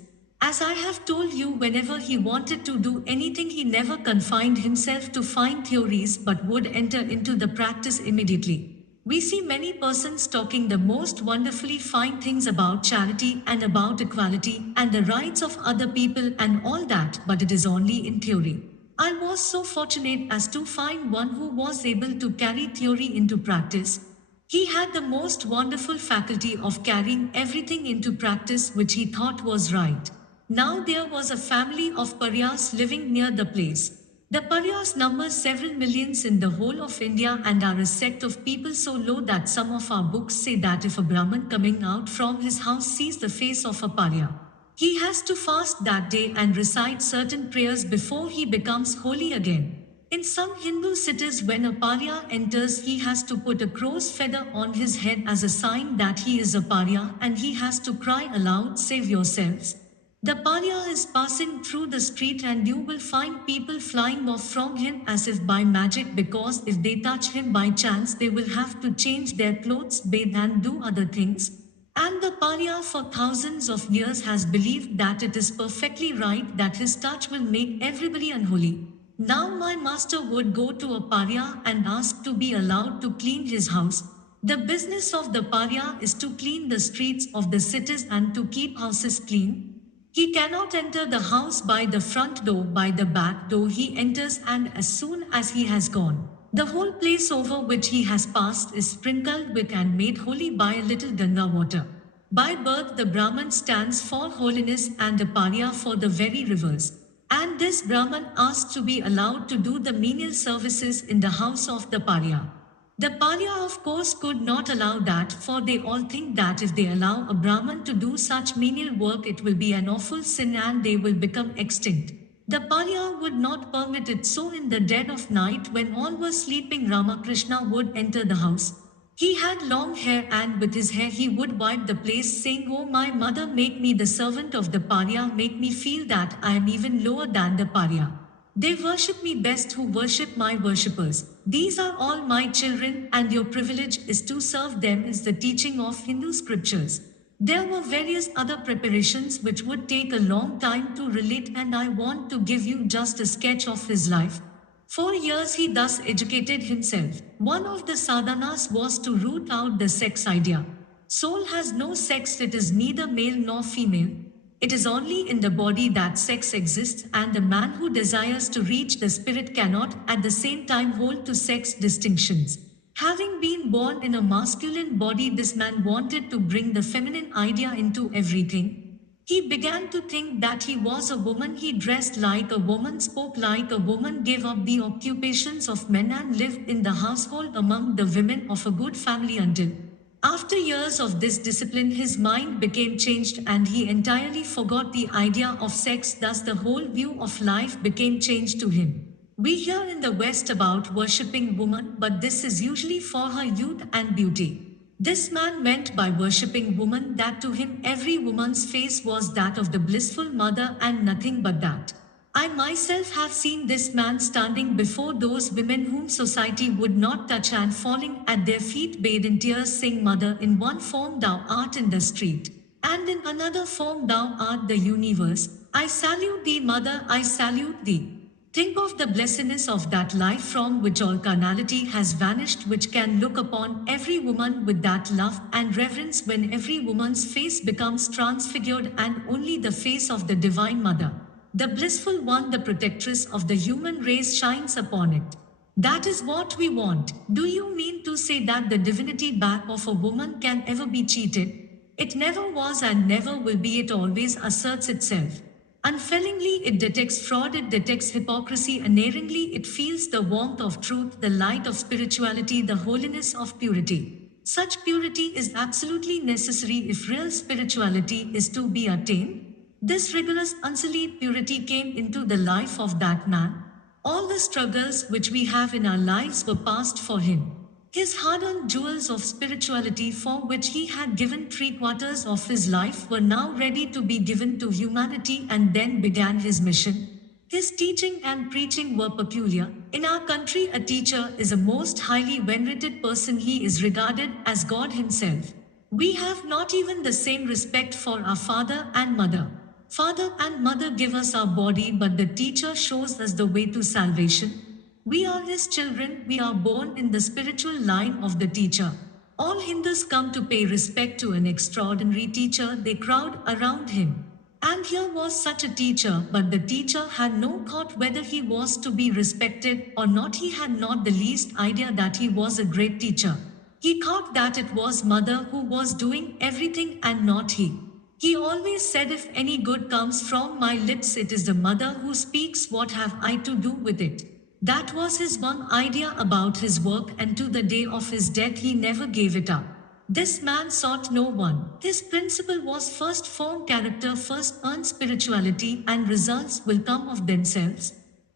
As I have told you, whenever he wanted to do anything, he never confined himself to fine theories, but would enter into the practice immediately. We see many persons talking the most wonderfully fine things about charity and about equality and the rights of other people and all that, but it is only in theory. I was so fortunate as to find one who was able to carry theory into practice. He had the most wonderful faculty of carrying everything into practice which he thought was right. Now there was a family of pariahs living near the place. The Paryas number several millions in the whole of India and are a sect of people so low that some of our books say that if a Brahmin coming out from his house sees the face of a Parya, he has to fast that day and recite certain prayers before he becomes holy again. In some Hindu cities, when a Parya enters, he has to put a crow's feather on his head as a sign that he is a Parya and he has to cry aloud, "Save yourselves." The Parya is passing through the street and you will find people flying off from him as if by magic, because if they touch him by chance, they will have to change their clothes, bathe, and do other things. And the Parya for thousands of years has believed that it is perfectly right that his touch will make everybody unholy. Now my master would go to a Parya and ask to be allowed to clean his house. The business of the Parya is to clean the streets of the cities and to keep houses clean. He cannot enter the house by the front door, by the back door he enters, and as soon as he has gone, the whole place over which he has passed is sprinkled with and made holy by a little Ganga water. By birth the Brahman stands for holiness and the Parya for the very rivers. And this Brahman asks to be allowed to do the menial services in the house of the Parya. The Parya, of course, could not allow that, for they all think that if they allow a Brahman to do such menial work, it will be an awful sin and they will become extinct. The Parya would not permit it, so in the dead of night, when all were sleeping, Ramakrishna would enter the house. He had long hair and with his hair he would wipe the place, saying, "Oh my mother, make me the servant of the Parya, make me feel that I am even lower than the Parya. They worship me best who worship my worshippers. These are all my children, and your privilege is to serve them," is the teaching of Hindu scriptures. There were various other preparations which would take a long time to relate, and I want to give you just a sketch of his life. For years he thus educated himself. One of the sadhanas was to root out the sex idea. Soul has no sex, it is neither male nor female. It is only in the body that sex exists, and the man who desires to reach the spirit cannot at the same time hold to sex distinctions. Having been born in a masculine body, this man wanted to bring the feminine idea into everything. He began to think that he was a woman, he dressed like a woman, spoke like a woman, gave up the occupations of men and lived in the household among the women of a good family until, after years of this discipline, his mind became changed and he entirely forgot the idea of sex. Thus the whole view of life became changed to him. We hear in the West about worshipping woman, but this is usually for her youth and beauty. This man meant by worshipping woman that to him every woman's face was that of the blissful mother and nothing but that. I myself have seen this man standing before those women whom society would not touch and falling at their feet, bathed in tears, saying, "Mother, in one form thou art in the street, and in another form thou art the universe. I salute thee, Mother, I salute thee." Think of the blessedness of that life from which all carnality has vanished, which can look upon every woman with that love and reverence when every woman's face becomes transfigured and only the face of the Divine Mother, the blissful one, the protectress of the human race, shines upon it. That is what we want. Do you mean to say that the divinity back of a woman can ever be cheated? It never was and never will be. It always asserts itself. Unfailingly, it detects fraud, it detects hypocrisy, unerringly, it feels the warmth of truth, the light of spirituality, the holiness of purity. Such purity is absolutely necessary if real spirituality is to be attained. This rigorous, unsullied purity came into the life of that man. All the struggles which we have in our lives were past for him. His hard-earned jewels of spirituality, for which he had given 3/4 of his life, were now ready to be given to humanity, and then began his mission. His teaching and preaching were peculiar. In our country, a teacher is a most highly venerated person. He is regarded as God himself. We have not even the same respect for our father and mother. Father and mother give us our body, but the teacher shows us the way to salvation. We are his children, we are born in the spiritual line of the teacher. All Hindus come to pay respect to an extraordinary teacher, they crowd around him. And here was such a teacher, but the teacher had no thought whether he was to be respected or not. He had not the least idea that he was a great teacher. He thought that it was mother who was doing everything and not he. He always said, if any good comes from my lips, it is the mother who speaks. What have I to do with it? That was his one idea about his work, and to the day of his death, he never gave it up. This man sought no one. His principle was first form character, first earn spirituality, and results will come of themselves.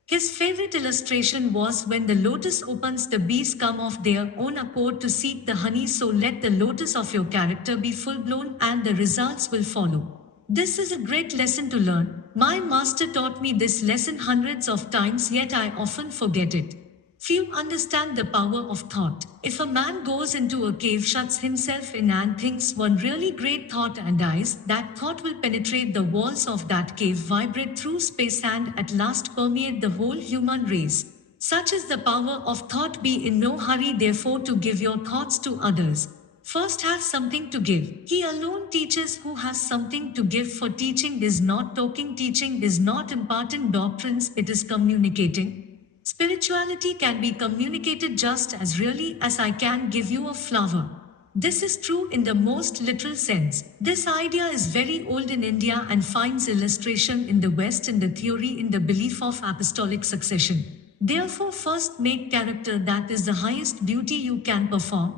His favorite illustration was, when the lotus opens, the bees come of their own accord to seek the honey. So let the lotus of your character be full blown, and the results will follow. This is a great lesson to learn. My master taught me this lesson hundreds of times, yet I often forget it. Few understand the power of thought. If a man goes into a cave, shuts himself in, and thinks one really great thought and dies, that thought will penetrate the walls of that cave, vibrate through space, and at last permeate the whole human race. Such is the power of thought. Be in no hurry, therefore, to give your thoughts to others. First, have something to give. He alone teaches who has something to give, for teaching is not talking, teaching is not imparting doctrines, it is communicating. Spirituality can be communicated just as really as I can give you a flower. This is true in the most literal sense. This idea is very old in India and finds illustration in the West in the theory, in the belief of apostolic succession. Therefore, first make character, that is the highest duty you can perform.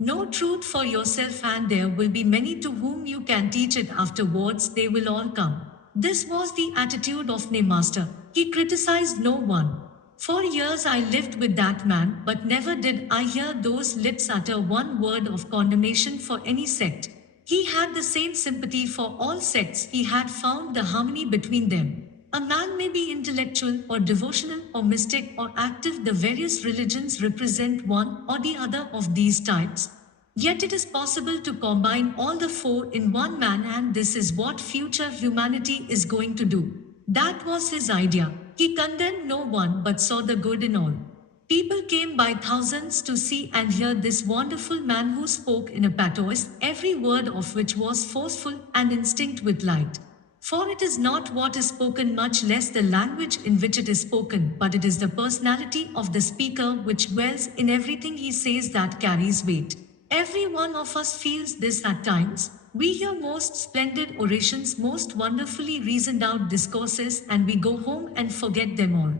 Know truth for yourself, and there will be many to whom you can teach it. Afterwards, they will all come. This was the attitude of my master. He criticized no one. For years I lived with that man, but never did I hear those lips utter one word of condemnation for any sect. He had the same sympathy for all sects. He had found the harmony between them. A man may be intellectual or devotional or mystic or active. The various religions represent one or the other of these types. Yet it is possible to combine all the four in one man, and this is what future humanity is going to do. That was his idea. He condemned no one but saw the good in all. People came by thousands to see and hear this wonderful man who spoke in a patois, every word of which was forceful and instinct with light. For it is not what is spoken, much less the language in which it is spoken, but it is the personality of the speaker which dwells in everything he says that carries weight. Every one of us feels this at times. We hear most splendid orations, most wonderfully reasoned out discourses, and we go home and forget them all.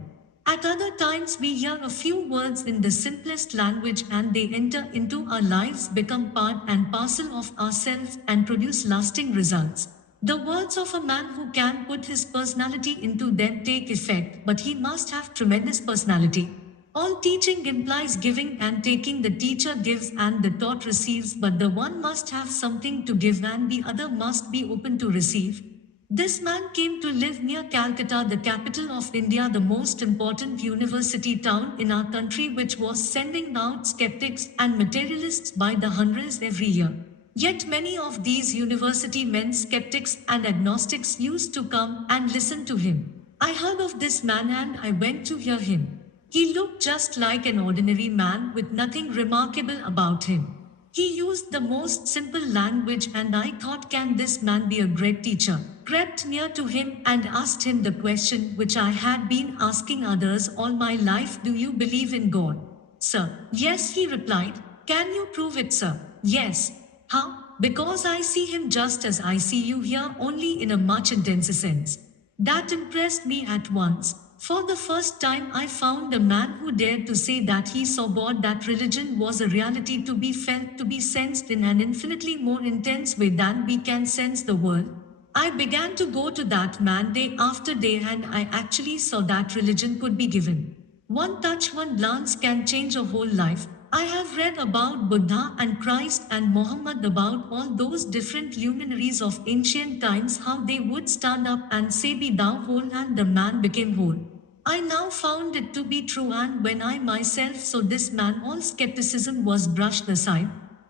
At other times, we hear a few words in the simplest language, and they enter into our lives, become part and parcel of ourselves, and produce lasting results. The words of a man who can put his personality into them take effect, but he must have tremendous personality. All teaching implies giving and taking. The teacher gives and the taught receives, but the one must have something to give and the other must be open to receive. This man came to live near Calcutta, the capital of India, the most important university town in our country, which was sending out skeptics and materialists by the hundreds every year. Yet many of these university men, skeptics and agnostics, used to come and listen to him. I heard of this man and I went to hear him. He looked just like an ordinary man with nothing remarkable about him. He used the most simple language, and I thought, can this man be a great teacher? Crept near to him and asked him the question which I had been asking others all my life: do you believe in God? Sir. Yes, he replied. Can you prove it, sir? Yes. How? Because I see him just as I see you here, only in a much intenser sense. That impressed me at once. For the first time, I found a man who dared to say that he saw God, that religion was a reality to be felt, to be sensed in an infinitely more intense way than we can sense the world. I began to go to that man day after day, and I actually saw that religion could be given. One touch, one glance can change a whole life. I have read about Buddha and Christ and Muhammad, about all those different luminaries of ancient times, how they would stand up and say, "Be thou whole," and the man became whole. I now found it to be true, and when I myself saw this man, all skepticism was brushed aside.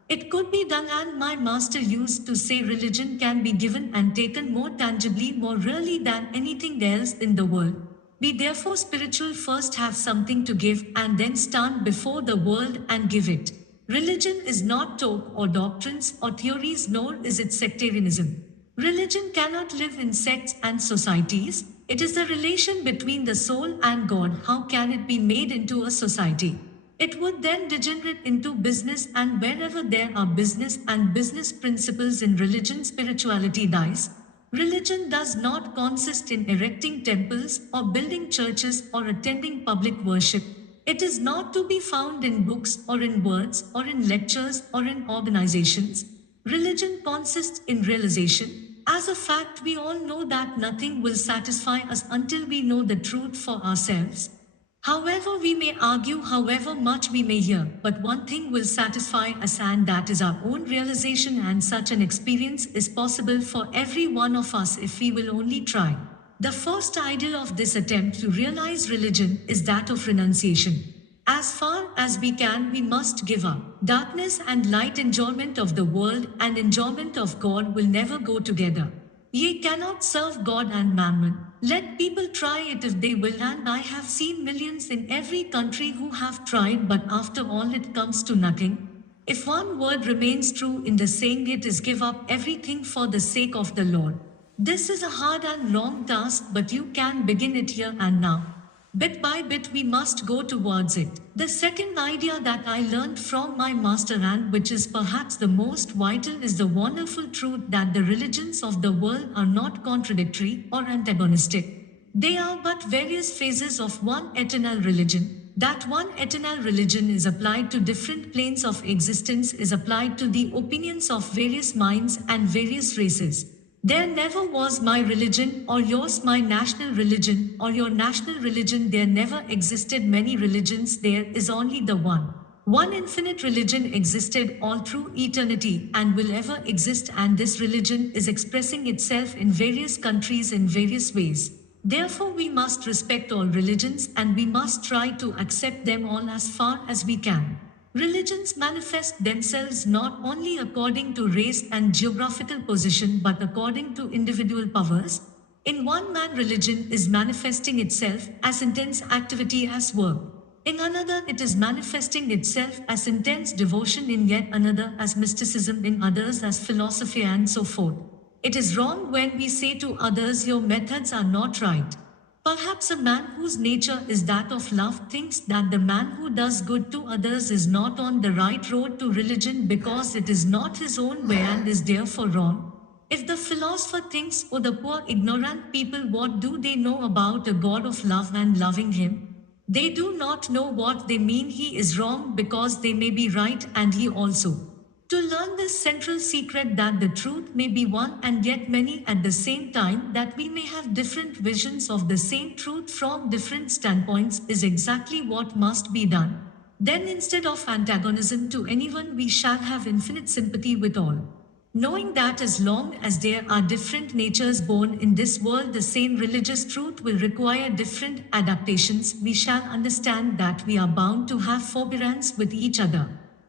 It could be done, and my master used to say religion can be given and taken more tangibly, more really than anything else in the world. Be therefore spiritual, first have something to give, and then stand before the world and give it. Religion is not talk or doctrines or theories, nor is it sectarianism. Religion cannot live in sects and societies. It is the relation between the soul and God. How can it be made into a society? It would then degenerate into business, and wherever there are business and business principles in religion, spirituality dies. Religion does not consist in erecting temples or building churches or attending public worship. It is not to be found in books or in words or in lectures or in organizations. Religion consists in realization. As a fact, we all know that nothing will satisfy us until we know the truth for ourselves. However, we may argue however much we may hear, but one thing will satisfy us, and that is our own realization, and such an experience is possible for every one of us if we will only try. The first ideal of this attempt to realize religion is that of renunciation. As far as we can, we must give up. Darkness and light, enjoyment of the world and enjoyment of God will never go together. Ye cannot serve God and mammon. Let people try it if they will, and I have seen millions in every country who have tried, but after all it comes to nothing. If one word remains true in the saying, it is give up everything for the sake of the Lord. This is a hard and long task, but you can begin it here and now. Bit by bit, we must go towards it. The second idea that I learned from my master, and which is perhaps the most vital, is the wonderful truth that the religions of the world are not contradictory or antagonistic. They are but various phases of one eternal religion. That one eternal religion is applied to different planes of existence, is applied to the opinions of various minds and various races. There never was my religion or yours my national religion or your national religion. There never existed many religions. There is only the one. One infinite religion existed all through eternity and will ever exist, and this religion is expressing itself in various countries in various ways. Therefore, we must respect all religions, and we must try to accept them all as far as we can. Religions manifest themselves not only according to race and geographical position but according to individual powers. In one man, religion is manifesting itself as intense activity as work. In another, it is manifesting itself as intense devotion. In yet another, as mysticism. In others, as philosophy, and so forth. It is wrong when we say to others, your methods are not right. Perhaps a man whose nature is that of love thinks that the man who does good to others is not on the right road to religion because it is not his own way and is therefore wrong. If the philosopher thinks, oh, the poor ignorant people, what do they know about a God of love and loving him? They do not know what they mean. He is wrong because they may be right and he also. To learn this central secret, that the truth may be one and yet many at the same time, that we may have different visions of the same truth from different standpoints, is exactly what must be done. Then, instead of antagonism to anyone, we shall have infinite sympathy with all. Knowing that as long as there are different natures born in this world, the same religious truth will require different adaptations, we shall understand that we are bound to have forbearance with each other.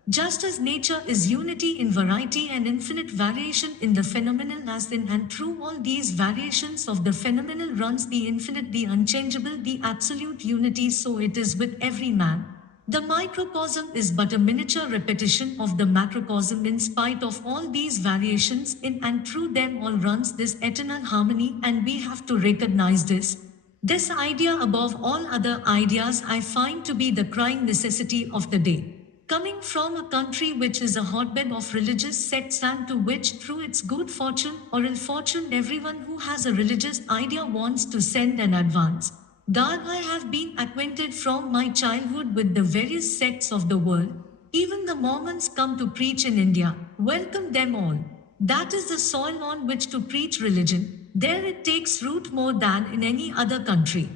Just as nature is unity in variety and infinite variation in the phenomenal as in and through all these variations of the phenomenal runs the infinite, the unchangeable, the absolute unity, so it is with every man. The microcosm is but a miniature repetition of the macrocosm. In spite of all these variations, in and through them all runs this eternal harmony, and we have to recognize this. This idea above all other ideas I find to be the crying necessity of the day. Coming from a country which is a hotbed of religious sects, and to which, through its good fortune or ill fortune, everyone who has a religious idea wants to send an advance. God, I have been acquainted from my childhood with the various sects of the world. Even the Mormons come to preach in India. Welcome them all. That is the soil on which to preach religion. There it takes root more than in any other country.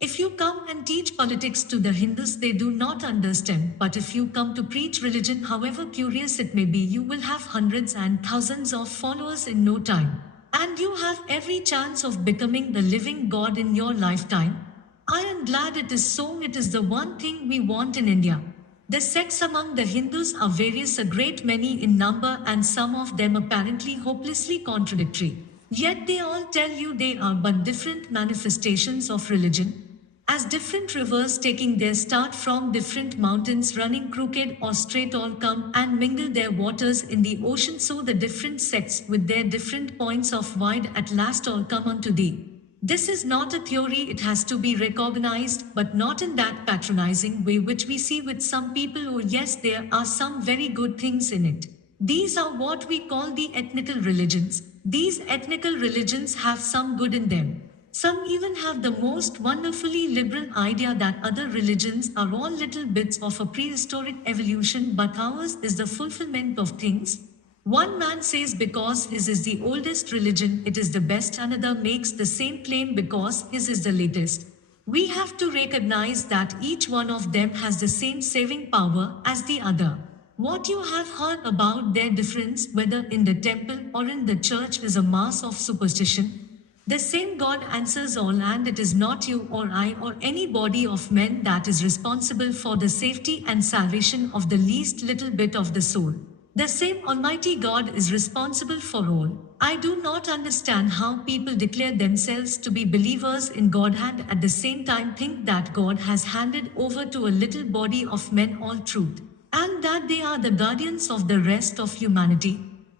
If you come and teach politics to the Hindus, they do not understand. But if you come to preach religion, however curious it may be, you will have hundreds and thousands of followers in no time. And you have every chance of becoming the living God in your lifetime. I am glad it is so. It is the one thing we want in India. The sects among the Hindus are various, a great many in number, and some of them apparently hopelessly contradictory. Yet they all tell you they are but different manifestations of religion. As different rivers taking their start from different mountains running crooked or straight all come and mingle their waters in the ocean, so the different sects with their different points of wide at last all come unto thee. This is not a theory, it has to be recognized, but not in that patronizing way which we see with some people. Oh, yes, there are some very good things in it. These are what we call the ethnical religions. These ethnical religions have some good in them. Some even have the most wonderfully liberal idea that other religions are all little bits of a prehistoric evolution, but ours is the fulfillment of things. One man says because his is the oldest religion, it is the best. Another makes the same claim because his is the latest. We have to recognize that each one of them has the same saving power as the other. What you have heard about their difference, whether in the temple or in the church, is a mass of superstition. The same God answers all, and it is not you or I or any body of men that is responsible for the safety and salvation of the least little bit of the soul. The same Almighty God is responsible for all. I do not understand how people declare themselves to be believers in God and at the same time think that God has handed over to a little body of men all truth, and that they are the guardians of the rest of humanity.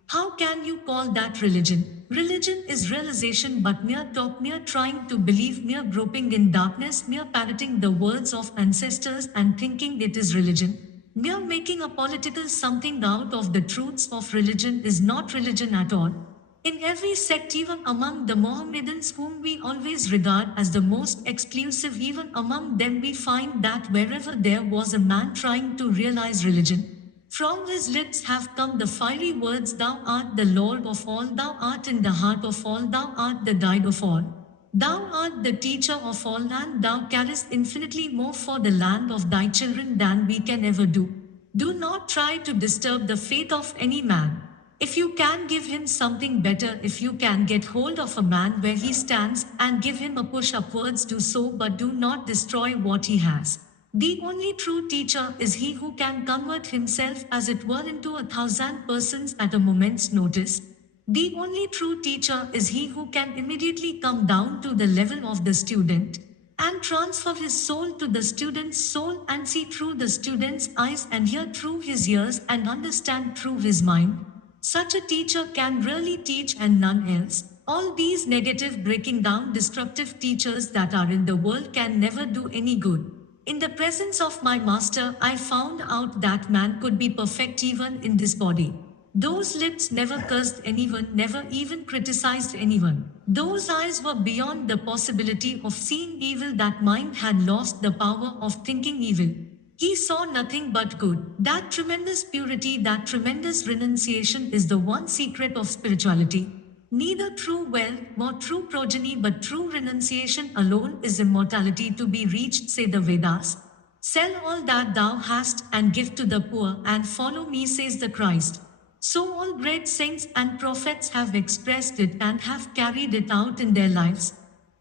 How can you call that religion? Religion is realization, but mere talk, mere trying to believe, mere groping in darkness, mere parroting the words of ancestors and thinking it is religion. Mere making a political something out of the truths of religion is not religion at all. In every sect, even among the Mohammedans, whom we always regard as the most exclusive, even among them we find that wherever there was a man trying to realize religion, from his lips have come the fiery words, Thou art the Lord of all, Thou art in the heart of all, Thou art the guide of all. Thou art the teacher of all, and Thou carest infinitely more for the land of Thy children than we can ever do. Do not try to disturb the faith of any man. If you can give him something better, if you can get hold of a man where he stands and give him a push upwards, do so, but do not destroy what he has. The only true teacher is he who can convert himself as it were into 1,000 persons at a moment's notice. The only true teacher is he who can immediately come down to the level of the student and transfer his soul to the student's soul and see through the student's eyes and hear through his ears and understand through his mind. Such a teacher can really teach and none else. All these negative, breaking down, destructive teachers that are in the world can never do any good. In the presence of my master, I found out that man could be perfect even in this body. Those lips never cursed anyone, never even criticized anyone. Those eyes were beyond the possibility of seeing evil. That mind had lost the power of thinking evil. He saw nothing but good. That tremendous purity, that tremendous renunciation is the one secret of spirituality. Neither true wealth nor true progeny, but true renunciation alone is immortality to be reached, say the Vedas. Sell all that thou hast and give to the poor and follow me, says the Christ. So all great saints and prophets have expressed it and have carried it out in their lives.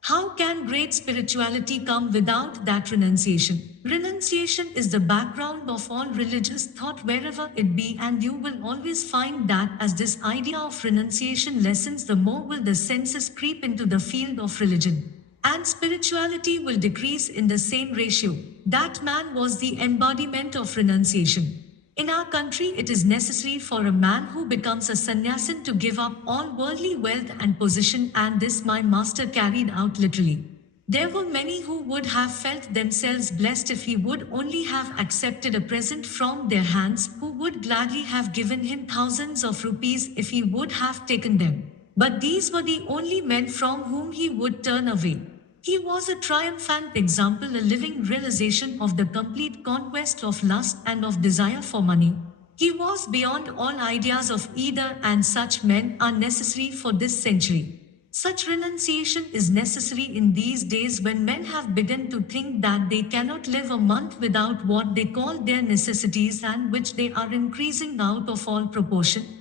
How can great spirituality come without that renunciation? Renunciation is the background of all religious thought wherever it be, and you will always find that as this idea of renunciation lessens, the more will the senses creep into the field of religion. And spirituality will decrease in the same ratio. That man was the embodiment of renunciation. In our country, it is necessary for a man who becomes a sannyasin to give up all worldly wealth and position, and this my master carried out literally. There were many who would have felt themselves blessed if he would only have accepted a present from their hands, who would gladly have given him thousands of rupees if he would have taken them. But these were the only men from whom he would turn away. He was a triumphant example, a living realization of the complete conquest of lust and of desire for money. He was beyond all ideas of either, and such men are necessary for this century. Such renunciation is necessary in these days when men have begun to think that they cannot live a month without what they call their necessities, and which they are increasing out of all proportion.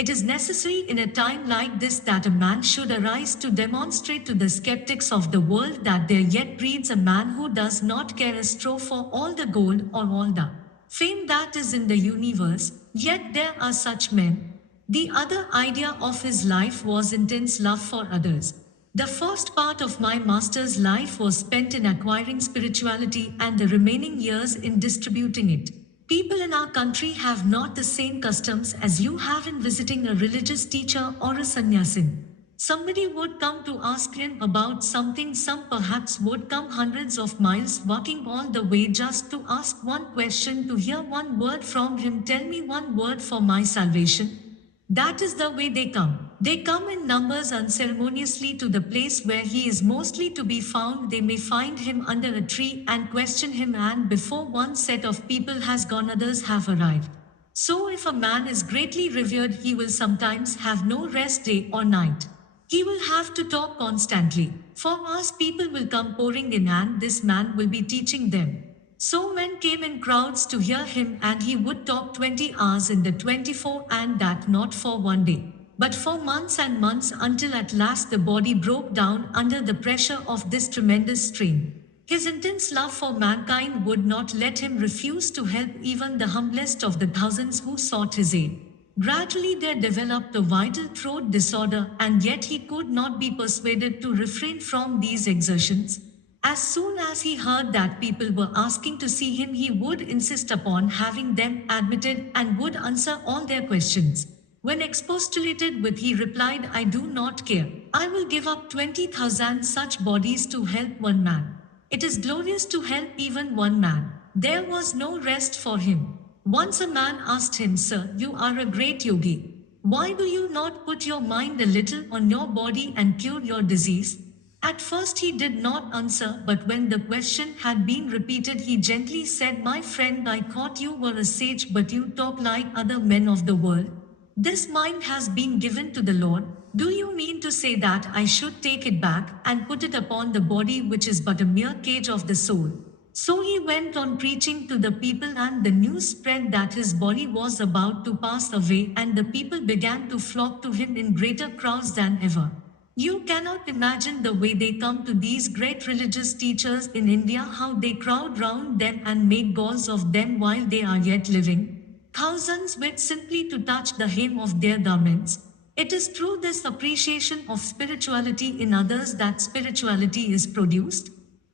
It is necessary in a time like this that a man should arise to demonstrate to the skeptics of the world that there yet breathes a man who does not care a straw for all the gold or all the fame that is in the universe. Yet there are such men. The other idea of his life was intense love for others. The first part of my master's life was spent in acquiring spirituality and the remaining years in distributing it. People in our country have not the same customs as you have in visiting a religious teacher or a sannyasin. Somebody would come to ask him about something, some perhaps would come hundreds of miles walking all the way just to ask one question, to hear one word from him, tell me one word for my salvation. That is the way they come. They come in numbers unceremoniously to the place where he is mostly to be found. They may find him under a tree and question him, and before one set of people has gone, others have arrived. So, if a man is greatly revered, he will sometimes have no rest day or night. He will have to talk constantly. For hours, people will come pouring in, and this man will be teaching them. So men came in crowds to hear him, and he would talk 20 hours in the 24, and that not for one day, but for months and months, until at last the body broke down under the pressure of this tremendous strain. His intense love for mankind would not let him refuse to help even the humblest of the thousands who sought his aid. Gradually there developed a vital throat disorder, and yet he could not be persuaded to refrain from these exertions. As soon as he heard that people were asking to see him, he would insist upon having them admitted and would answer all their questions. When expostulated with, he replied, I do not care. I will give up 20,000 such bodies to help one man. It is glorious to help even one man. There was no rest for him. Once a man asked him, Sir, you are a great yogi. Why do you not put your mind a little on your body and cure your disease? At first he did not answer, but when the question had been repeated, he gently said, My friend, I thought you were a sage, but you talk like other men of the world. This mind has been given to the Lord. Do you mean to say that I should take it back and put it upon the body, which is but a mere cage of the soul? So he went on preaching to the people, and the news spread that his body was about to pass away, and the people began to flock to him in greater crowds than ever. You cannot imagine the way they come to these great religious teachers in India, how they crowd round them and make gauze of them while they are yet living. Thousands wait simply to touch the hem of their garments. It is through this appreciation of spirituality in others that spirituality is produced.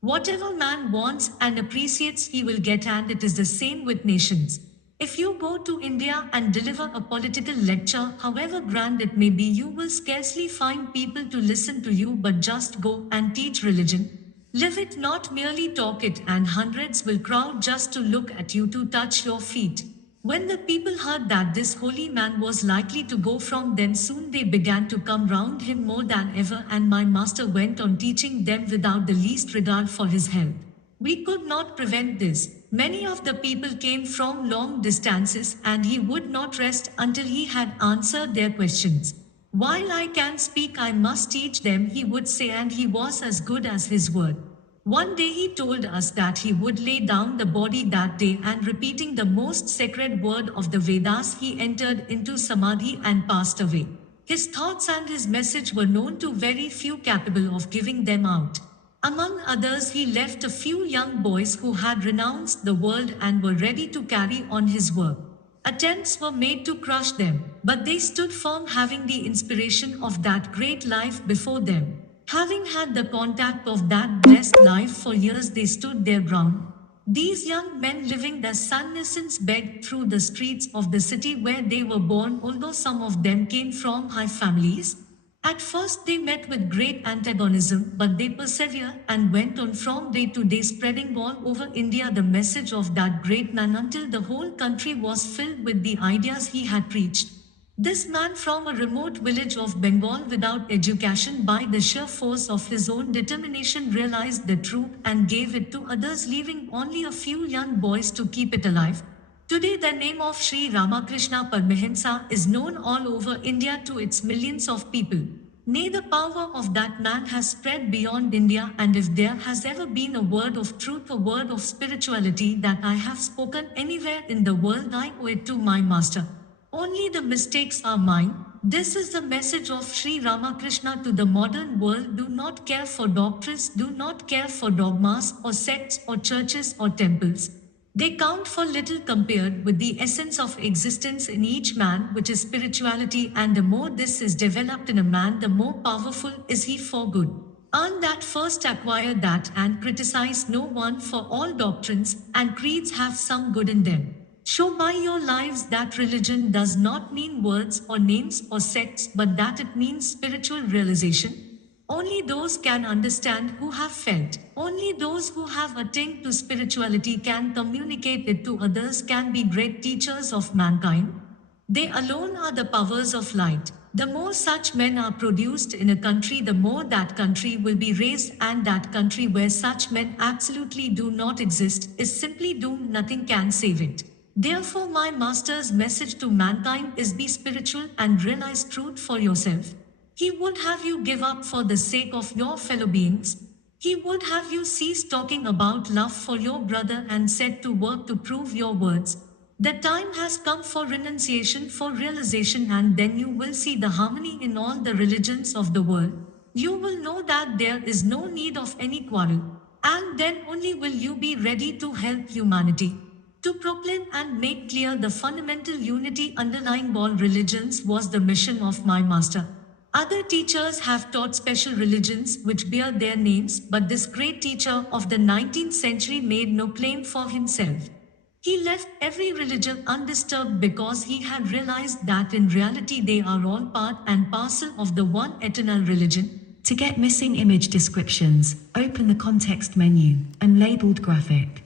Whatever man wants and appreciates, he will get, and it is the same with nations. If you go to India and deliver a political lecture, however grand it may be, you will scarcely find people to listen to you, but just go and teach religion. Live it, not merely talk it, and hundreds will crowd just to look at you, to touch your feet. When the people heard that this holy man was likely to go from them soon, they began to come round him more than ever, and my master went on teaching them without the least regard for his health. We could not prevent this. Many of the people came from long distances, and he would not rest until he had answered their questions. While I can speak, I must teach them, he would say, and he was as good as his word. One day he told us that he would lay down the body that day, and repeating the most sacred word of the Vedas, he entered into Samadhi and passed away. His thoughts and his message were known to very few capable of giving them out. Among others, he left a few young boys who had renounced the world and were ready to carry on his work. Attempts were made to crush them, but they stood firm, having the inspiration of that great life before them. Having had the contact of that blessed life for years, they stood their ground. These young men, living their sunnisance, begged through the streets of the city where they were born, although some of them came from high families. At first they met with great antagonism, but they persevered and went on from day to day, spreading all over India the message of that great man, until the whole country was filled with the ideas he had preached. This man from a remote village of Bengal, without education, by the sheer force of his own determination, realized the truth and gave it to others, leaving only a few young boys to keep it alive. Today the name of Sri Ramakrishna Paramahamsa is known all over India to its millions of people. Nay, the power of that man has spread beyond India, and if there has ever been a word of truth, a word of spirituality that I have spoken anywhere in the world, I owe it to my master. Only the mistakes are mine. This is the message of Sri Ramakrishna to the modern world. Do not care for doctrines, do not care for dogmas or sects or churches or temples. They count for little compared with the essence of existence in each man, which is spirituality, and the more this is developed in a man, the more powerful is he for good. Earn that first, acquire that, and criticize no one, for all doctrines and creeds have some good in them. Show by your lives that religion does not mean words or names or sects, but that it means spiritual realization. Only those can understand who have felt. Only those who have attained to spirituality can communicate it to others, can be great teachers of mankind. They alone are the powers of light. The more such men are produced in a country, the more that country will be raised, and that country where such men absolutely do not exist is simply doomed, nothing can save it. Therefore, my master's message to mankind is be spiritual and realize truth for yourself. He would have you give up for the sake of your fellow beings. He would have you cease talking about love for your brother and set to work to prove your words. The time has come for renunciation, for realization, and then you will see the harmony in all the religions of the world. You will know that there is no need of any quarrel, and then only will you be ready to help humanity. To proclaim and make clear the fundamental unity underlying all religions was the mission of my master. Other teachers have taught special religions which bear their names, but this great teacher of the 19th century made no claim for himself. He left every religion undisturbed because he had realized that in reality they are all part and parcel of the one eternal religion. To get missing image descriptions, open the context menu and labeled graphic.